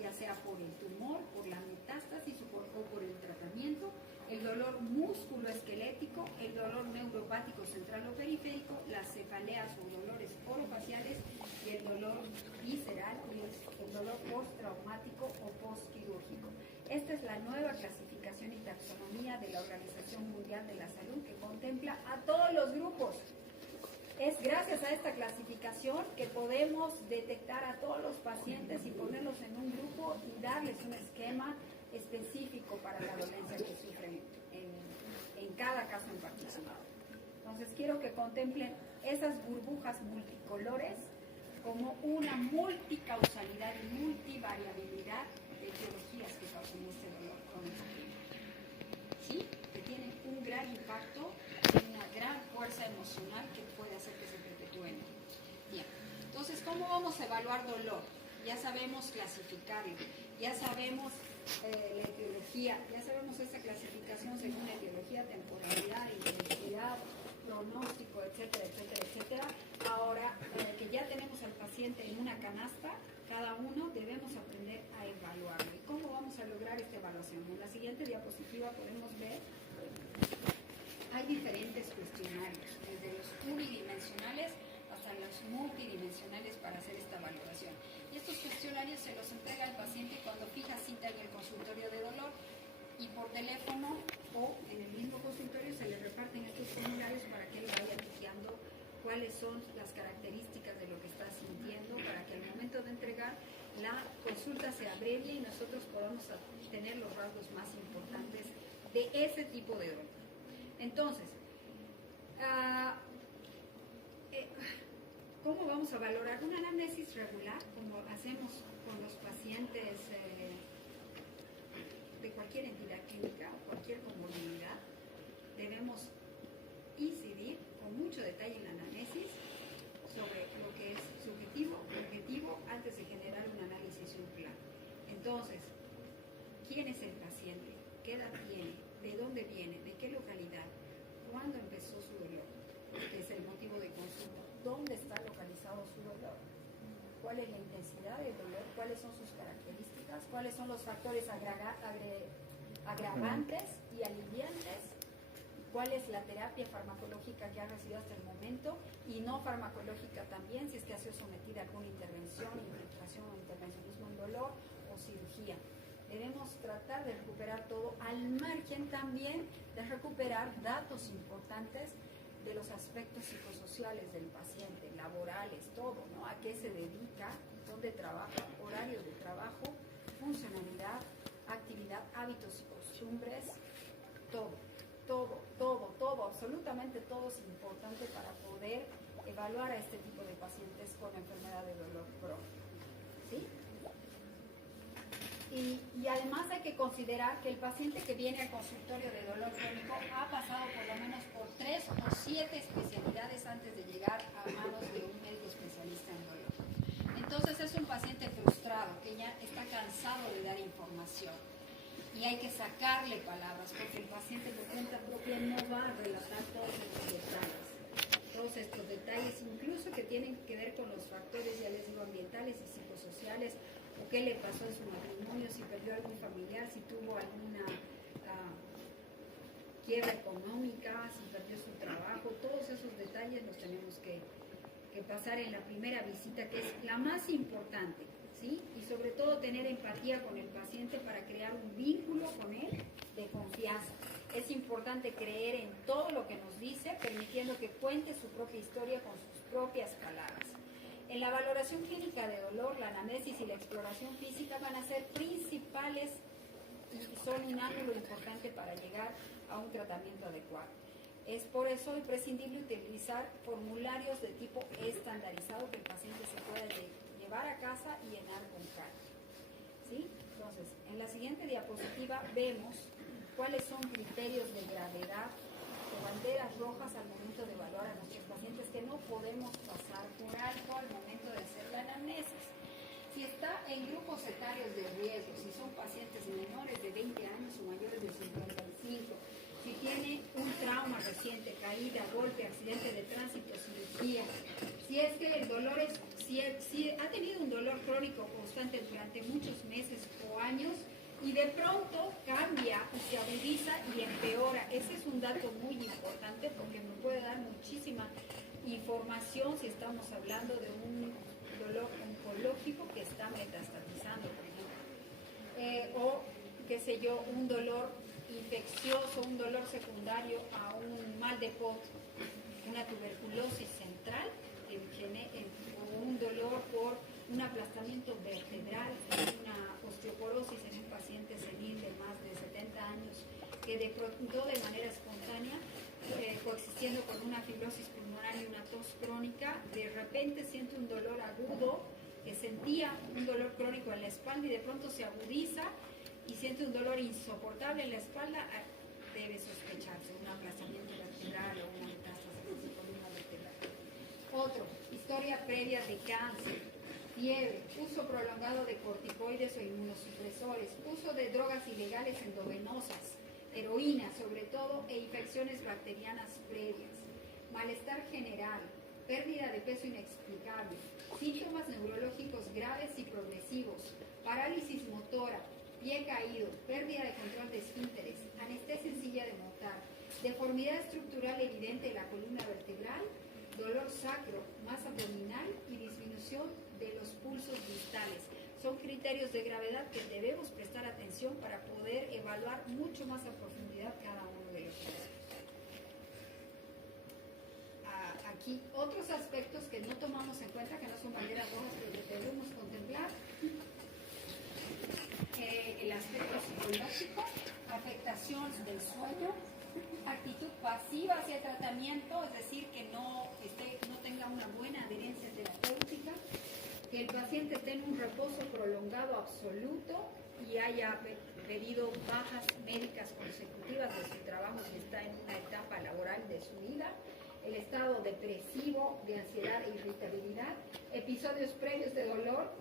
ya sea por el tumor, por la metástasis o por el tratamiento, el dolor musculoesquelético, el dolor neuropático central o periférico, las cefaleas o dolores orofaciales y el dolor visceral y el dolor postraumático o postquirúrgico. Esta es la nueva clasificación y taxonomía de la Organización Mundial de la Salud que contempla a todos los grupos. Es gracias a esta clasificación que podemos detectar a todos los pacientes y ponerlos en un grupo y darles un esquema específico para la dolencia que sufren en cada caso en particular. Entonces quiero que contemplen esas burbujas multicolores como una multicausalidad y multivariabilidad de etiologías que causan este dolor crónico. ¿Sí? Que tienen un gran impacto, una gran fuerza emocional que puede hacer que se perpetúen. Bien, entonces, ¿cómo vamos a evaluar dolor? Ya sabemos clasificarlo, ya sabemos la etiología, ya sabemos esta clasificación según la etiología, temporalidad, intensidad, pronóstico, etcétera, etcétera, etcétera. Ahora que ya tenemos al paciente en una canasta, cada uno debemos aprender a evaluarlo. ¿Y cómo vamos a lograr esta evaluación? En la siguiente diapositiva podemos ver, hay diferentes cuestionarios, desde los unidimensionales hasta los multidimensionales para hacer esta valoración. Y estos cuestionarios se los entrega al paciente cuando fija cita en el consultorio de dolor y por teléfono o en el mismo consultorio se le reparten estos formularios para que él vaya chequeando cuáles son las características de lo que está sintiendo para que al momento de entregar la consulta se abrevie y nosotros podamos tener los rasgos más importantes de ese tipo de dolor. Entonces, ¿cómo vamos a valorar una anamnesis regular, como hacemos con los pacientes de cualquier entidad clínica o cualquier comorbilidad? Debemos incidir con mucho detalle en la anamnesis sobre lo que es subjetivo, objetivo, antes de generar un análisis y un plan. Entonces, ¿quién es el paciente? ¿Qué edad tiene? ¿De dónde viene? ¿De qué localidad? ¿Cuándo empezó su dolor? Que es el motivo de consulta. ¿Dónde está localizado su dolor? ¿Cuál es la intensidad del dolor? ¿Cuáles son sus características? ¿Cuáles son los factores agravantes y aliviantes? ¿Cuál es la terapia farmacológica que ha recibido hasta el momento? Y no farmacológica también, si es que ha sido sometida a alguna intervención, infiltración o intervencionismo en dolor o cirugía. Debemos tratar de recuperar todo, al margen también de recuperar datos importantes de los aspectos psicosociales del paciente, laborales, todo, ¿no? A qué se dedica, dónde trabaja, horarios de trabajo, funcionalidad, actividad, hábitos y costumbres, todo, absolutamente todo es importante para poder evaluar a este tipo de pacientes con enfermedad de dolor crónico. ¿Sí? Y además hay que considerar que el paciente que viene al consultorio de dolor crónico ha pasado por lo menos por 3 o 7 especialidades antes de llegar a manos de un médico especialista en dolor. Entonces es un paciente frustrado, que ya está cansado cansado de dar información y hay que sacarle palabras porque el paciente por cuenta propia no va a relatar todos estos detalles, incluso que tienen que ver con los factores, ya les digo, ambientales y psicosociales, o qué le pasó en su matrimonio, si perdió algún familiar, si tuvo alguna quiebra económica, si perdió su trabajo. Todos esos detalles los tenemos que pasar en la primera visita, que es la más importante, ¿sí? Y sobre todo tener empatía con el paciente para crear un vínculo con él de confianza. Es importante creer en todo lo que nos dice, permitiendo que cuente su propia historia con sus propias palabras. En la valoración clínica de dolor, la anamnesis y la exploración física van a ser principales y son un ángulo importante para llegar a un tratamiento adecuado. Es por eso imprescindible utilizar formularios de tipo estandarizado que el paciente se pueda llevar a casa y llenar con calma, ¿sí? Entonces, en la siguiente diapositiva vemos cuáles son criterios de gravedad o banderas rojas al momento de evaluar a nuestros pacientes que no podemos pasar por alto al momento de hacer la anamnesis. Si está en grupos etarios de riesgo, si son pacientes menores de 20 años o mayores de 55, si tiene un trauma reciente, caída, golpe, accidente de tránsito, cirugía, si es que el dolor es, si ha tenido un dolor crónico constante durante muchos meses o años y de pronto cambia y se agudiza y empeora. Ese es un dato muy importante porque me puede dar muchísima información si estamos hablando de un dolor oncológico que está metastatizando, por ejemplo, o qué sé yo, un dolor infeccioso, un dolor secundario a un mal de Pot, una tuberculosis central o un dolor por un aplastamiento vertebral, una osteoporosis en un paciente senil de más de 70 años que de pronto de manera espontánea, coexistiendo con una fibrosis pulmonar y una tos crónica, de repente siente un dolor agudo, que sentía un dolor crónico en la espalda y de pronto se agudiza y siente un dolor insoportable en la espalda, debe sospecharse un aplastamiento vertebral o una metástasis de columna vertebral. Otro, historia previa de cáncer, fiebre, uso prolongado de corticoides o inmunosupresores, uso de drogas ilegales endovenosas, heroína sobre todo, e infecciones bacterianas previas, malestar general, pérdida de peso inexplicable, síntomas neurológicos graves y progresivos, parálisis motora, pie caído, pérdida de control de esfínteres, anestesia en silla de montar, deformidad estructural evidente de la columna vertebral, dolor sacro, masa abdominal y disminución de los pulsos distales. Son criterios de gravedad que debemos prestar atención para poder evaluar mucho más a profundidad cada uno de los casos. Aquí otros aspectos que no tomamos en cuenta, que no son banderas rojas, pero que debemos contemplar. El aspecto psicológico, afectación del sueño, actitud pasiva hacia el tratamiento, es decir, que no tenga una buena adherencia terapéutica, que el paciente esté en un reposo prolongado absoluto y haya pedido bajas médicas consecutivas de su trabajo si está en una etapa laboral de su vida, el estado depresivo, de ansiedad e irritabilidad, episodios previos de dolor,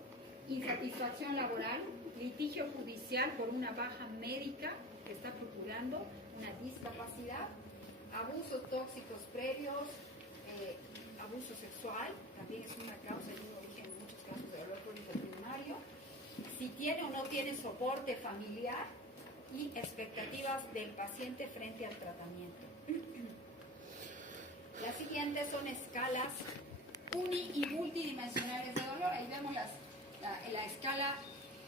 insatisfacción laboral, litigio judicial por una baja médica que está procurando una discapacidad, abusos tóxicos previos, abuso sexual, también es una causa y un origen en muchos casos de dolor crónico primario, si tiene o no tiene soporte familiar y expectativas del paciente frente al tratamiento. Las siguientes son escalas uni y multidimensionales de dolor. Ahí vemos la escala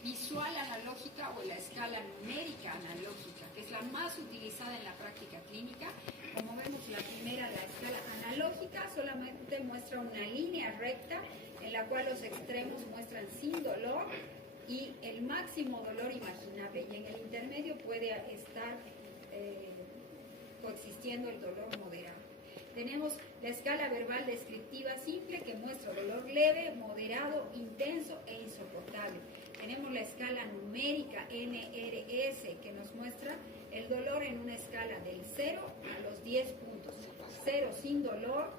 visual analógica o la escala numérica analógica, que es la más utilizada en la práctica clínica. Como vemos, la primera, la escala analógica, solamente muestra una línea recta en la cual los extremos muestran sin dolor y el máximo dolor imaginable, y en el intermedio puede estar coexistiendo el dolor moderado. Tenemos la escala verbal descriptiva simple, que muestra dolor leve, moderado, intenso e insoportable. Tenemos la escala numérica NRS, que nos muestra el dolor en una escala del 0 a los 10 puntos. 0 sin dolor,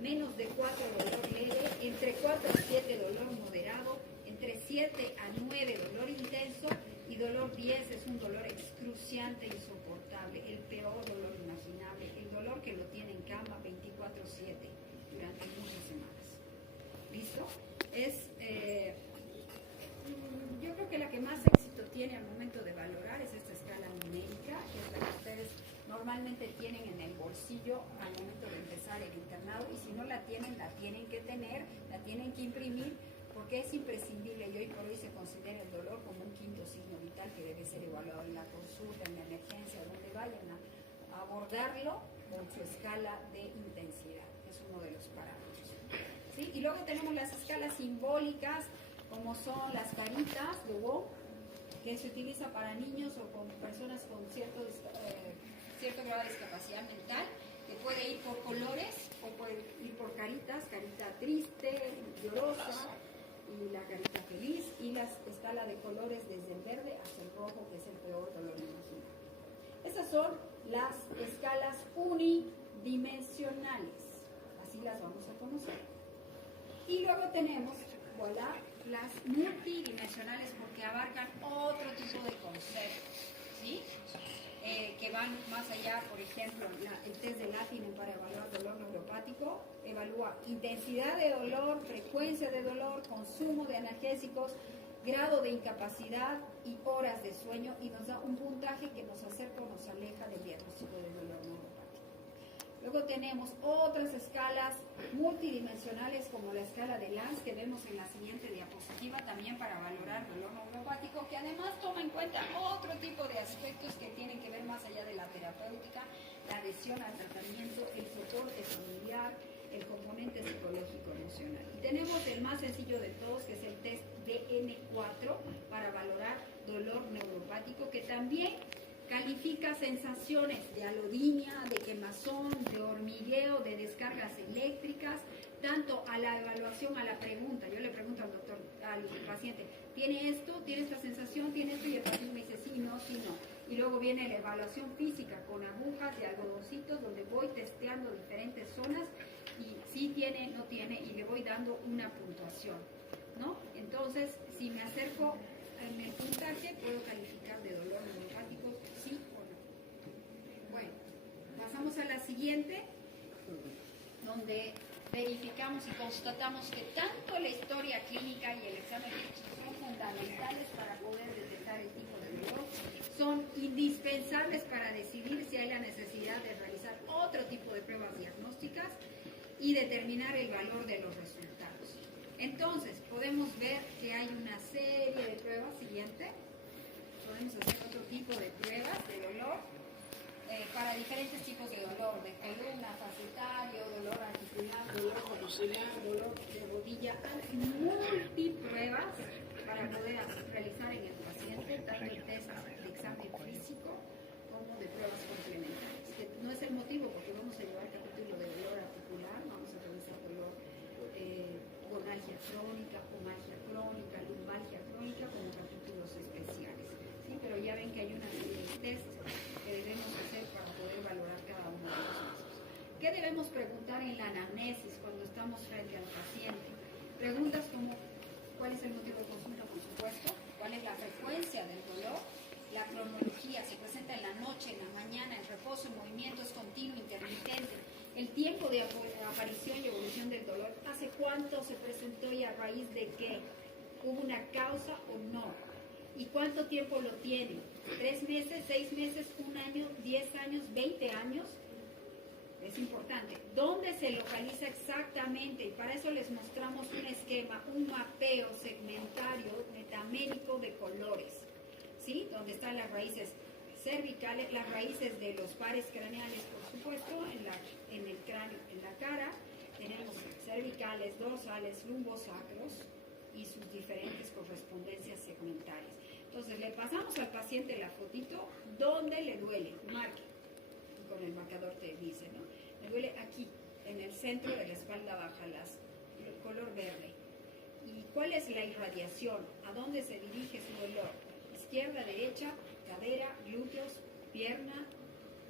menos de 4 dolor leve, entre 4 y 7 dolor moderado, entre 7 7 a 9, dolor intenso, y dolor 10 es un dolor excruciante, insoportable, el peor dolor imaginable, el dolor que lo tiene en cama 24/7 durante muchas semanas. ¿Listo? Yo creo que la que más éxito tiene al momento de valorar es esta escala numérica, que es la que ustedes normalmente tienen en el bolsillo al momento de empezar el internado, y si no la tienen que tener, la tienen que imprimir, porque es imprescindible, y hoy por hoy se considera el dolor como un quinto signo vital que debe ser evaluado en la consulta, en la emergencia, donde vayan a abordarlo con su escala de intensidad, es uno de los parámetros. ¿Sí? Y luego tenemos las escalas simbólicas, como son las caritas de Wong, que se utiliza para niños o con personas con cierto grado de discapacidad mental, que puede ir por colores o puede ir por caritas, carita triste, llorosa, y la carita feliz, y la escala de colores desde el verde hasta el rojo, que es el peor dolor imaginable. Esas son las escalas unidimensionales, así las vamos a conocer. Y luego tenemos, voilà, las multidimensionales, porque abarcan otro tipo de conceptos, ¿sí? Que van más allá. Por ejemplo, el test de Latin para evaluar dolor neuropático evalúa intensidad de dolor, frecuencia de dolor, consumo de analgésicos, grado de incapacidad y horas de sueño, y nos da un puntaje que nos acerca o nos aleja del diagnóstico de dolor neuropático. Luego tenemos otras escalas multidimensionales, como la escala de Lanz, que vemos en la siguiente diapositiva, también para valorar dolor neuropático, que además toma en cuenta otro tipo de aspectos que tienen que ver más allá de la terapéutica, la adhesión al tratamiento, el soporte familiar, el componente psicológico emocional. Y tenemos el más sencillo de todos, que es el test DN4 para valorar dolor neuropático, que también califica sensaciones de alodinia, de quemazón, de hormigueo, de descargas eléctricas, tanto a la evaluación, a la pregunta. Yo le pregunto al doctor, al paciente, ¿tiene esto? ¿Tiene esta sensación? ¿Tiene esto? Y el paciente me dice sí, no, sí, no. Y luego viene la evaluación física con agujas y algodoncitos, donde voy testeando diferentes zonas y sí tiene, no tiene, y le voy dando una puntuación, ¿no? Entonces, si me acerco en el puntaje, puedo calificar de dolor neuropático, sí o no. Bueno, pasamos a la siguiente, donde verificamos y constatamos que tanto la historia clínica y el examen físico son fundamentales para poder detectar el tipo de dolor, son indispensables para decidir si hay la necesidad de realizar otro tipo de pruebas diagnósticas y determinar el valor de los resultados. Entonces, podemos ver que hay una serie de pruebas. Siguiente. Podemos hacer otro tipo de pruebas de dolor para diferentes tipos de dolor, de columna, facetario, dolor articular, dolor muscular, dolor de rodilla. Hay multipruebas para poder realizar en el paciente, tanto el test de examen físico como de pruebas complementarias. Que no es el motivo, porque vamos a llevar capítulo de dolor articular, vamos a revisar dolor gonalgia crónica, omalgia crónica, lumbalgia crónica, como capítulos especiales. ¿Sí? Pero ya ven que hay una serie de test que debemos hacer para poder valorar cada uno de los casos. ¿Qué debemos preguntar en la anamnesis cuando estamos frente al paciente? Preguntas como, ¿cuál es el motivo de consulta, por supuesto? ¿Cuál es la frecuencia del dolor? La cronología, se presenta en la noche, en la mañana, en reposo, en movimiento, es continuo, intermitente. El tiempo de aparición y evolución del dolor, ¿hace cuánto se presentó y a raíz de qué? ¿Hubo una causa o no? ¿Y cuánto tiempo lo tiene? ¿3 meses, 6 meses, 1 año, 10 años, 20 años? Es importante. ¿Dónde se localiza exactamente? Y para eso les mostramos un esquema, un mapeo segmentario metamérico de colores, ¿sí? Donde están las raíces cervicales, las raíces de los pares craneales, por supuesto, en el cráneo, en la cara. Tenemos cervicales, dorsales, lumbosacros y sus diferentes correspondencias segmentarias. Entonces, le pasamos al paciente la fotito, ¿dónde le duele? Marque. Y con el marcador te dice, ¿no? Le duele aquí, en el centro de la espalda baja, el color verde. ¿Y cuál es la irradiación? ¿A dónde se dirige su dolor? Izquierda, derecha, cadera, glúteos, pierna.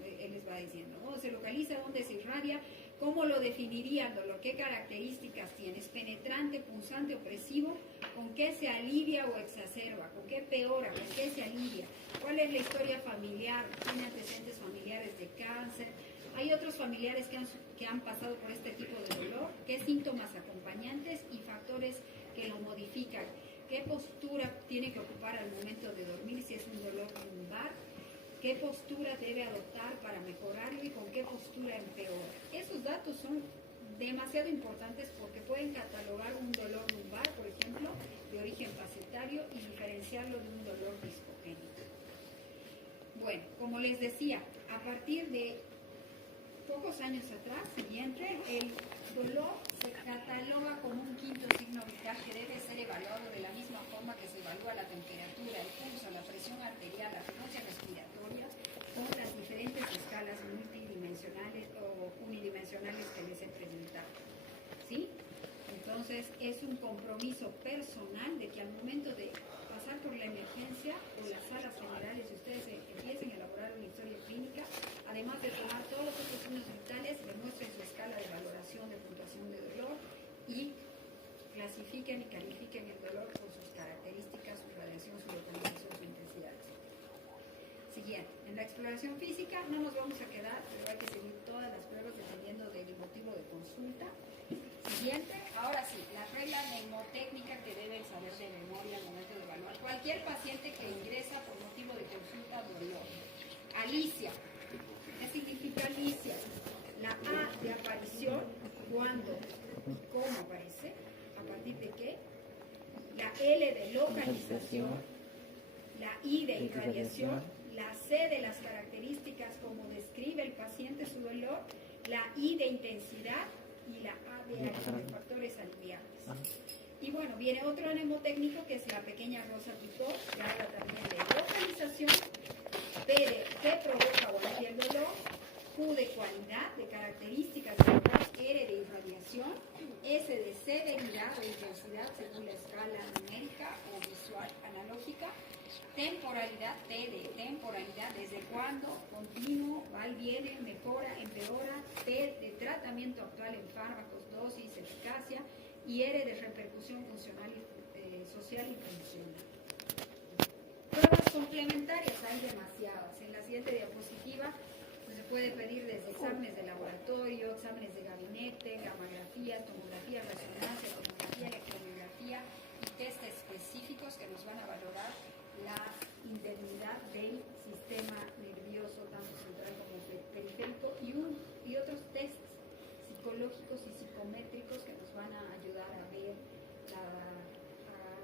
Él les va diciendo, ¿dónde se localiza? ¿Dónde se irradia? ¿Cómo lo definiría el dolor? ¿Qué características tiene? ¿Es penetrante, punzante, opresivo? ¿Con qué se alivia o exacerba? ¿Con qué peora? ¿Con qué se alivia? ¿Cuál es la historia familiar? ¿Tiene antecedentes familiares de cáncer? ¿Hay otros familiares que han pasado por este tipo de dolor? ¿Qué síntomas acompañantes y factores que lo modifican? ¿Qué postura tiene que ocupar al momento de dormir si es un dolor lumbar? ¿Qué postura debe adoptar para mejorarlo y con qué postura empeora? Esos datos son demasiado importantes porque pueden catalogar un dolor lumbar, por ejemplo, de origen facetario y diferenciarlo de un dolor discogénico. Bueno, como les decía, a partir de pocos años atrás, siguiente, el dolor se cataloga como un quinto signo vital que debe ser evaluado de la misma forma que se evalúa la temperatura, el pulso, la presión arterial, la frecuencia respiratoria, con las diferentes escalas multidimensionales o unidimensionales que les he presentado. ¿Sí? Entonces, es un compromiso personal de que al momento de pasar por la emergencia o las salas generales, ustedes empiecen a elaborar una historia clínica, además de tomar todos los otros signos vitales, demuestren su escala de valoración de puntuación de dolor y clasifiquen y califiquen el dolor por sus características, su radiación, su localización, su intensidad. Siguiente, en la exploración física no nos vamos a quedar, pero hay que seguir todas las pruebas dependiendo del motivo de consulta. Siguiente, ahora sí, la regla mnemotécnica que deben saber de memoria al momento de evaluar. Cualquier paciente que ingresa por motivo de consulta dolor. Alicia. ¿Qué significa Alicia? La A de aparición, cuándo y cómo aparece, a partir de qué. La L de localización, la I de irradiación, la C de las características como describe el paciente su dolor, la I de intensidad y la A de factores aliviantes. Y bueno, viene otro mnemotécnico que es la pequeña rosa tipo, que habla también de localización, P de qué provoca o alivia el dolor, Q de cualidad, de características del dolor, R de irradiación, S de severidad o intensidad según la escala numérica o visual analógica, temporalidad, T de temporalidad, desde cuándo, continuo, va y viene, mejora, empeora, T de tratamiento actual en fármacos, dosis, eficacia, y R de repercusión funcional y social y funcional. Pruebas complementarias hay demasiadas. En la siguiente diapositiva pues, se puede pedir desde exámenes de laboratorio, exámenes de gabinete, gamografía, tomografía, resonancia, tomografía, electromiografía y test específicos que nos van a valorar la indemnidad del sistema nervioso, tanto central como periférico, y otros tests psicológicos y psicométricos que nos van a ayudar a ver, a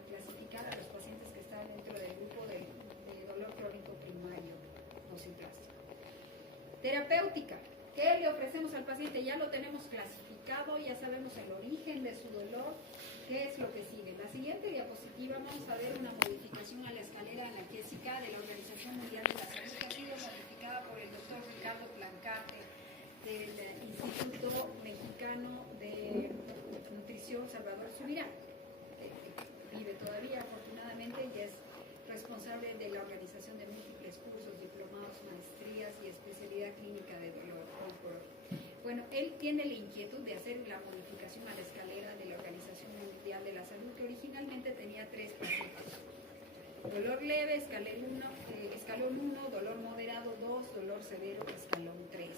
clasificar a los pacientes que están dentro del grupo de dolor crónico primario no simplástico. Terapéutica. ¿Qué le ofrecemos al paciente? Ya lo tenemos clasificado, ya sabemos el origen de su dolor. ¿Qué es lo que sigue? En la siguiente diapositiva vamos a ver una modificación a la escalera analgésica de la Organización Mundial de la Salud que ha sido modificada por el doctor Ricardo Plancarte del Instituto Mexicano de Nutrición Salvador Subirán. Vive todavía, afortunadamente, y es responsable de la organización de múltiples cursos, diplomados, maestrías y especialidad clínica de dolor oncológico. Bueno, él tiene la inquietud de hacer la modificación a la escalera de la Organización Mundial de la Salud, que originalmente tenía 3 pasos. Dolor leve, escalón 1, dolor moderado 2, dolor severo, escalón 3.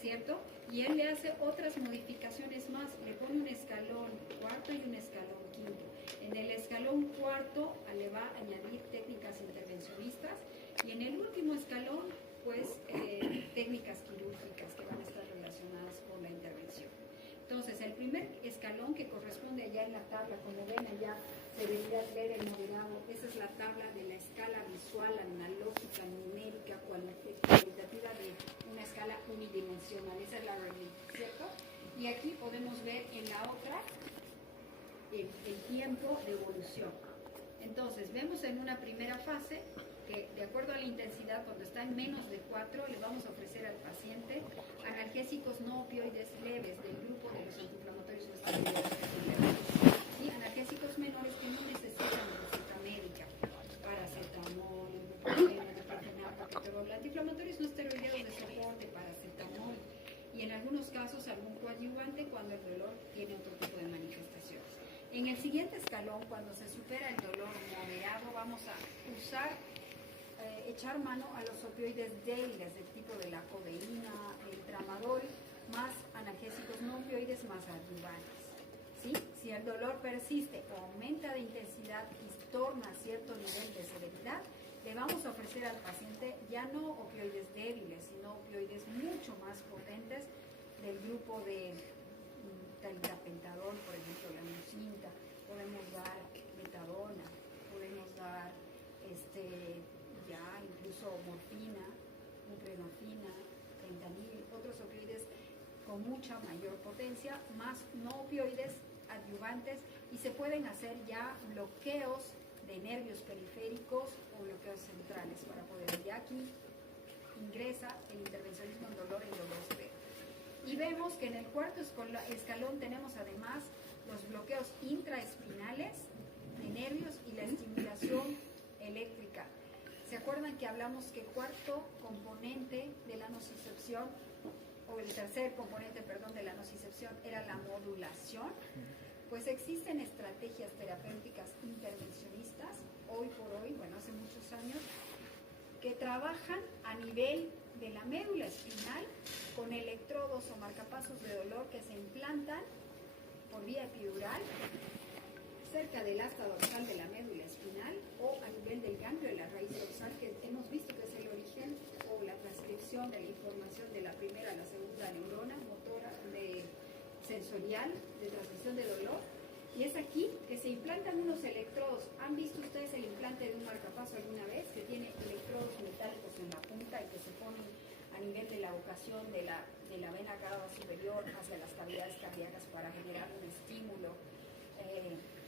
¿Cierto? Y él le hace otras modificaciones más, le pone un escalón cuarto y un escalón quinto. En el escalón cuarto le va a añadir técnicas intervencionistas y en el último escalón, pues, técnicas quirúrgicas que van a estar relacionadas con la intervención. Entonces, el primer escalón que corresponde allá en la tabla, como ven allá, severidad leve, moderado, esa es la tabla de la escala visual, analógica, numérica, cualitativa de una escala unidimensional, esa es la REMI, ¿cierto? Y aquí podemos ver en la otra el tiempo de evolución. Entonces, vemos en una primera fase que de acuerdo a la intensidad, cuando está en menos de 4, le vamos a ofrecer al paciente analgésicos no opioides leves del grupo de los antiinflamatorios no esteroideos. ¿Sí? Analgésicos menores que no necesitan receta médica, paracetamol, ibuprofenato, ketorol, antiinflamatorios no esteroideos de soporte, paracetamol, y en algunos casos algún coadyuvante cuando el dolor tiene otro tipo de manifestaciones. En el siguiente escalón, cuando se supera el dolor moderado, vamos a echar mano a los opioides débiles del tipo de la codeína, el tramadol, más analgésicos no opioides, más adyuvantes. ¿Sí? Si el dolor persiste o aumenta de intensidad y torna a cierto nivel de severidad, le vamos a ofrecer al paciente ya no opioides débiles, sino opioides mucho más potentes del grupo de talipentadol, por ejemplo, la mucinta, podemos dar metadona, podemos dar ya incluso morfina, buprenorfina, fentanil, otros opioides con mucha mayor potencia, más no opioides adyuvantes, y se pueden hacer ya bloqueos de nervios periféricos o bloqueos centrales para poder, ya aquí ingresa el intervencionismo en dolor y dolor severo. Y vemos que en el cuarto escalón tenemos además los bloqueos intraespinales de nervios y la estimulación eléctrica. ¿Se acuerdan que hablamos que el cuarto componente de la nocicepción, o el tercer componente, perdón, de la nocicepción era la modulación? Pues existen estrategias terapéuticas intervencionistas, hoy por hoy, bueno, hace muchos años, que trabajan a nivel de la médula espinal con electrodos o marcapasos de dolor que se implantan por vía epidural cerca del asta dorsal de la médula espinal o a nivel del ganglio de la raíz dorsal, que hemos visto que es el origen o la transcripción de la información de la primera a la segunda neurona motora sensorial de transmisión de dolor. Y es aquí que se implantan unos electrodos. ¿Han visto ustedes el implante de un marcapaso alguna vez? Que tiene electrodos metálicos en la punta y que se ponen a nivel de la ocasión de la vena cava superior hacia las cavidades cardíacas para generar un estímulo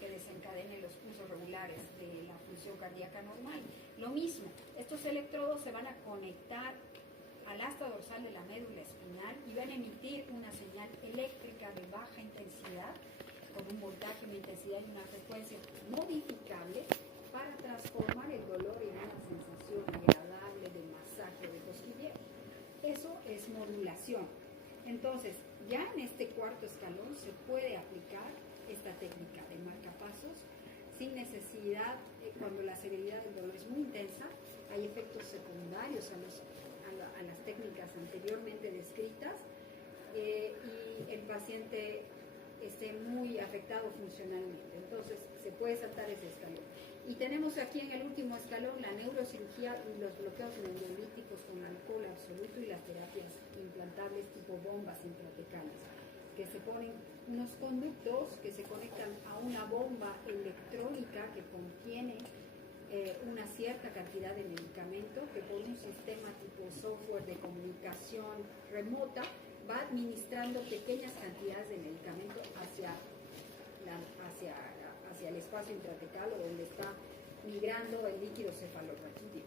que desencadene los pulsos regulares de la función cardíaca normal. Lo mismo, estos electrodos se van a conectar al asta dorsal de la médula espinal y van a emitir una señal eléctrica de baja intensidad con un voltaje, una intensidad y una frecuencia modificable para transformar el dolor en una sensación agradable de masaje o de cosquilleo. Eso es modulación. Entonces, ya en este cuarto escalón se puede aplicar esta técnica de marcapasos sin necesidad, cuando la severidad del dolor es muy intensa, hay efectos secundarios a las técnicas anteriormente descritas y el paciente esté muy afectado funcionalmente. Entonces, se puede saltar ese escalón. Y tenemos aquí en el último escalón la neurocirugía y los bloqueos neurolíticos con alcohol absoluto y las terapias implantables tipo bombas intratecales, que se ponen unos conductos que se conectan a una bomba electrónica que contiene una cierta cantidad de medicamento que por un sistema tipo software de comunicación remota va administrando pequeñas cantidades de medicamento hacia el espacio intratecal o donde está migrando el líquido cefalorraquídeo.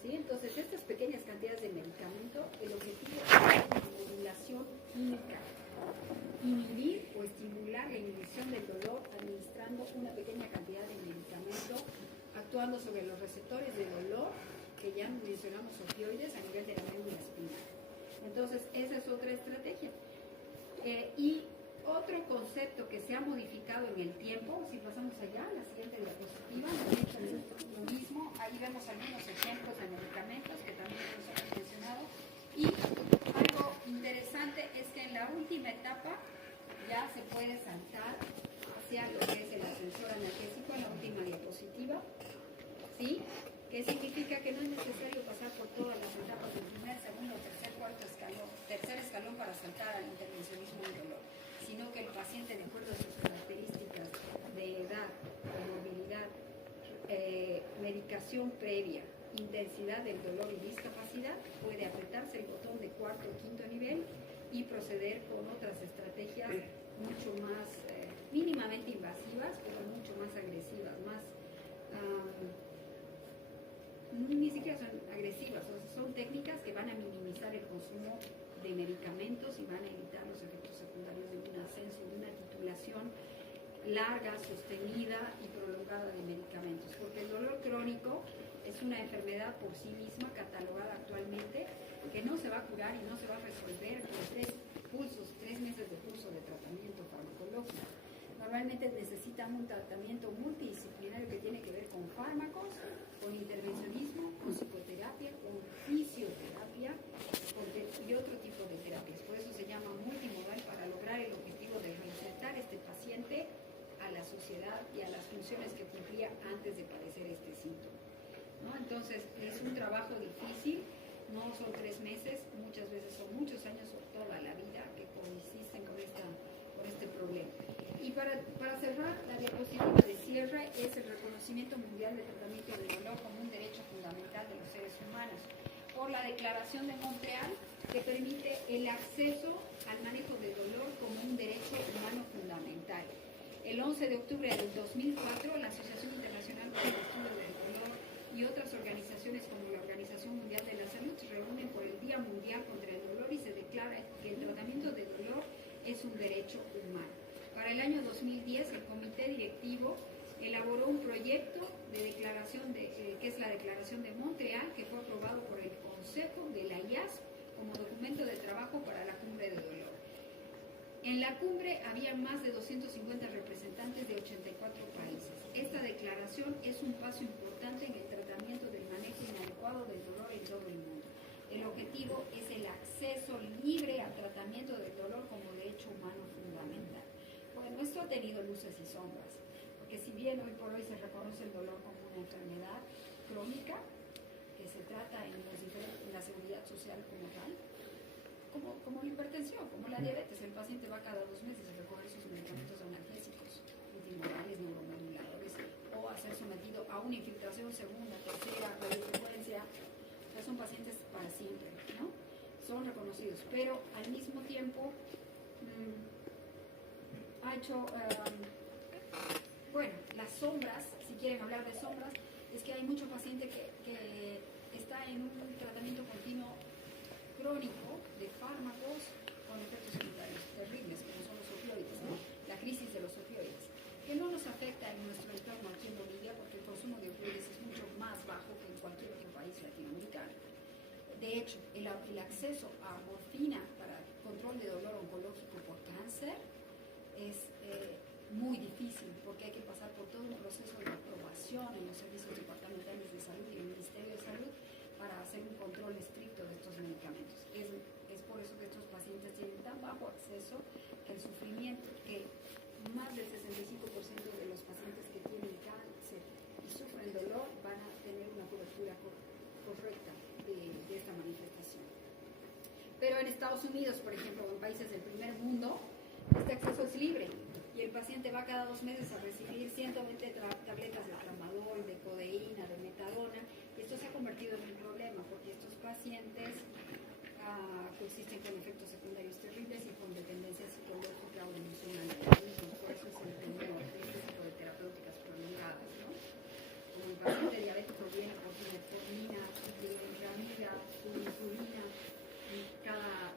¿Sí? Entonces, estas pequeñas cantidades de medicamento, el objetivo es una modulación química, inhibir o estimular la inhibición del dolor administrando una pequeña cantidad de medicamento, actuando sobre los receptores de dolor, que ya mencionamos opioides, a nivel de la médula espinal. Entonces, esa es otra estrategia. Y otro concepto que se ha modificado en el tiempo, si pasamos allá, la siguiente diapositiva, lo mismo, ahí vemos algunos ejemplos de medicamentos que también nos hemos mencionado. Y algo interesante es que en la última etapa ya se puede saltar hacia lo que es el ascensor analgésico, en la última diapositiva, ¿sí? Que significa que no es necesario pasar por todas las etapas del primer, segundo, tercer, cuarto escalón, tercer escalón para saltar al intervencionismo en dolor, sino que el paciente, de acuerdo a sus características de edad, comorbilidad, medicación previa, intensidad del dolor y discapacidad, puede apretarse el botón de cuarto o quinto nivel y proceder con otras estrategias mucho más mínimamente invasivas, pero mucho más agresivas, más ni siquiera son agresivas, o sea, son técnicas que van a minimizar el consumo de medicamentos y van a evitar los efectos secundarios de un ascenso, de una titulación larga, sostenida y prolongada de medicamentos, porque el dolor crónico es una enfermedad por sí misma catalogada actualmente que no se va a curar y no se va a resolver con 3 meses de curso de tratamiento farmacológico. Normalmente necesitan un tratamiento multidisciplinario que tiene que ver con fármacos, con intervencionismo, con psicoterapia, con fisioterapia y otro tipo de terapias. Por eso se llama multimodal, para lograr el objetivo de reinsertar este paciente a la sociedad y a las funciones que cumplía antes de padecer este síntoma, ¿no? Entonces es un trabajo difícil, no son 3 meses, muchas veces son muchos años o toda la vida que coexisten con este problema. Y para cerrar, la diapositiva de cierre es el reconocimiento mundial del tratamiento del dolor como un derecho fundamental de los seres humanos por la Declaración de Montreal, que permite el acceso al manejo del dolor como un derecho humano fundamental. El 11 de octubre del 2004, la Asociación Internacional para el Estudio del Dolor y otras organizaciones como la Organización Mundial de la Salud se reúnen por el Día Mundial contra el Dolor y se declara que el tratamiento del dolor es un derecho humano. Para el año 2010, el Comité Directivo elaboró un proyecto de declaración que es la Declaración de Montreal, que fue aprobado por el Consejo de la IASP como documento de trabajo para la Cumbre de Dolor. En la cumbre había más de 250 representantes de 84 países. Esta declaración es un paso importante en el tratamiento del manejo inadecuado del dolor en todo el mundo. El objetivo es el acceso libre al tratamiento del dolor como derecho humano fundamental. Bueno, esto ha tenido luces y sombras, porque si bien hoy por hoy se reconoce el dolor como una enfermedad crónica que se trata en la seguridad social como tal, como la hipertensión, como la diabetes, el paciente va cada 2 meses a recoger sus medicamentos analgésicos, antimorales, neuromoduladores, o a ser sometido a una infiltración segunda, tercera, radiofrecuencia. Son pacientes para siempre, ¿no? Son reconocidos, pero al mismo tiempo ha hecho, bueno, las sombras, si quieren hablar de sombras, es que hay mucho paciente que está en un tratamiento continuo crónico de fármacos con efectos secundarios terribles, como son los opioides, ¿no? La crisis de los opioides, que no nos afecta en nuestro entorno aquí en Bolivia, porque el consumo de opioides es mucho más bajo que en cualquier otro país latinoamericano. De hecho, el acceso a morfina para control de dolor oncológico por cáncer es muy difícil, porque hay que pasar por todo un proceso de aprobación en los servicios departamentales de salud y el Ministerio de Salud para hacer un control estricto de estos medicamentos. Es por eso que estos pacientes tienen tan bajo acceso que el sufrimiento, que más del 65% de los pacientes que tienen cáncer y sufren dolor van a tener una cobertura correcta de esta manifestación. Pero en Estados Unidos, por ejemplo, en países del primer mundo, este acceso es libre y el paciente va cada 2 meses a recibir 120 tabletas de tramadol, de codeína, de metadona, y esto se ha convertido en un problema porque estos pacientes coexisten con efectos secundarios terribles y con dependencia psicológica o emocional. Por eso es el primero, este tipo de terapéuticas prolongadas, ¿no? Como el paciente diabético viene por metformina, ramida, insulina,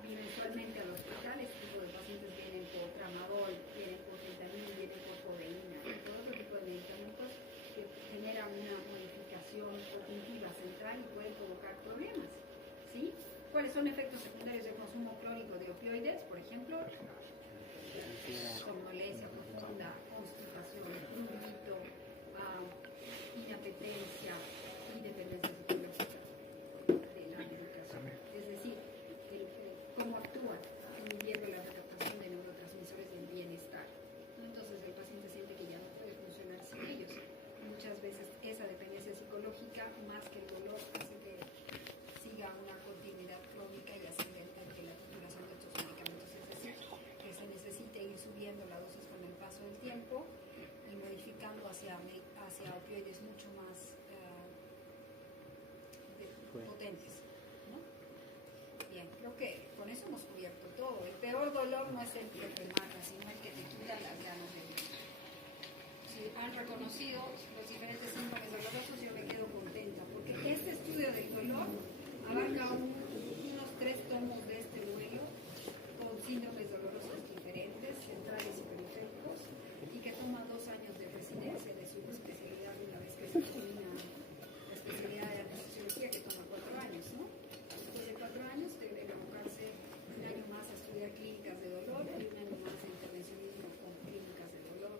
mensualmente al hospital, este tipo de pacientes vienen por tramadol, vienen por fentanil, vienen por codeína, todo otro tipo de medicamentos que generan una modificación cognitiva central y pueden provocar problemas, ¿sí? ¿Cuáles son efectos secundarios del consumo crónico de opioides? Por ejemplo, somnolencia profunda, constipación, prurito, inapetencia y dependencia psicológica de la medicación. Es decir, cómo actúan inhibiendo la recaptación de neurotransmisores del bienestar, ¿no? Entonces el paciente siente que ya no puede funcionar sin ellos. Muchas veces esa dependencia psicológica, más que el dolor, hace que siga una continuidad crónica y ascendente de la titulación de estos medicamentos. Es decir, que se necesite ir subiendo la dosis con el paso del tiempo y modificando hacia opioides mucho más potentes, ¿no? Bien, creo que con eso hemos cubierto todo. El peor dolor no es el que te mata, sino el que te quita las ganas de vivir. Si han reconocido los diferentes síntomas dolorosos, yo me quedo contenta, porque este estudio del dolor abarca unos 3 tomos de este duelo, con síndromes dolorosos diferentes, centrales y periféricos, y que toma 2 años de residencia de su especialidad una vez que se termina la especialidad de anestesiología, que toma 4 años, ¿no? Después de 4 años debe abocarse un año más a estudiar clínicas de dolor y un año más de intervencionismo con clínicas de dolor,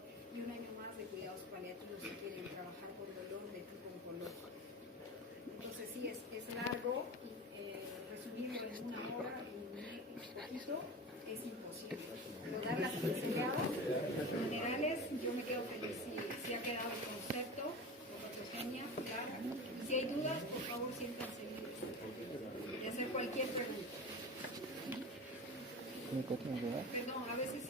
Perdón, a veces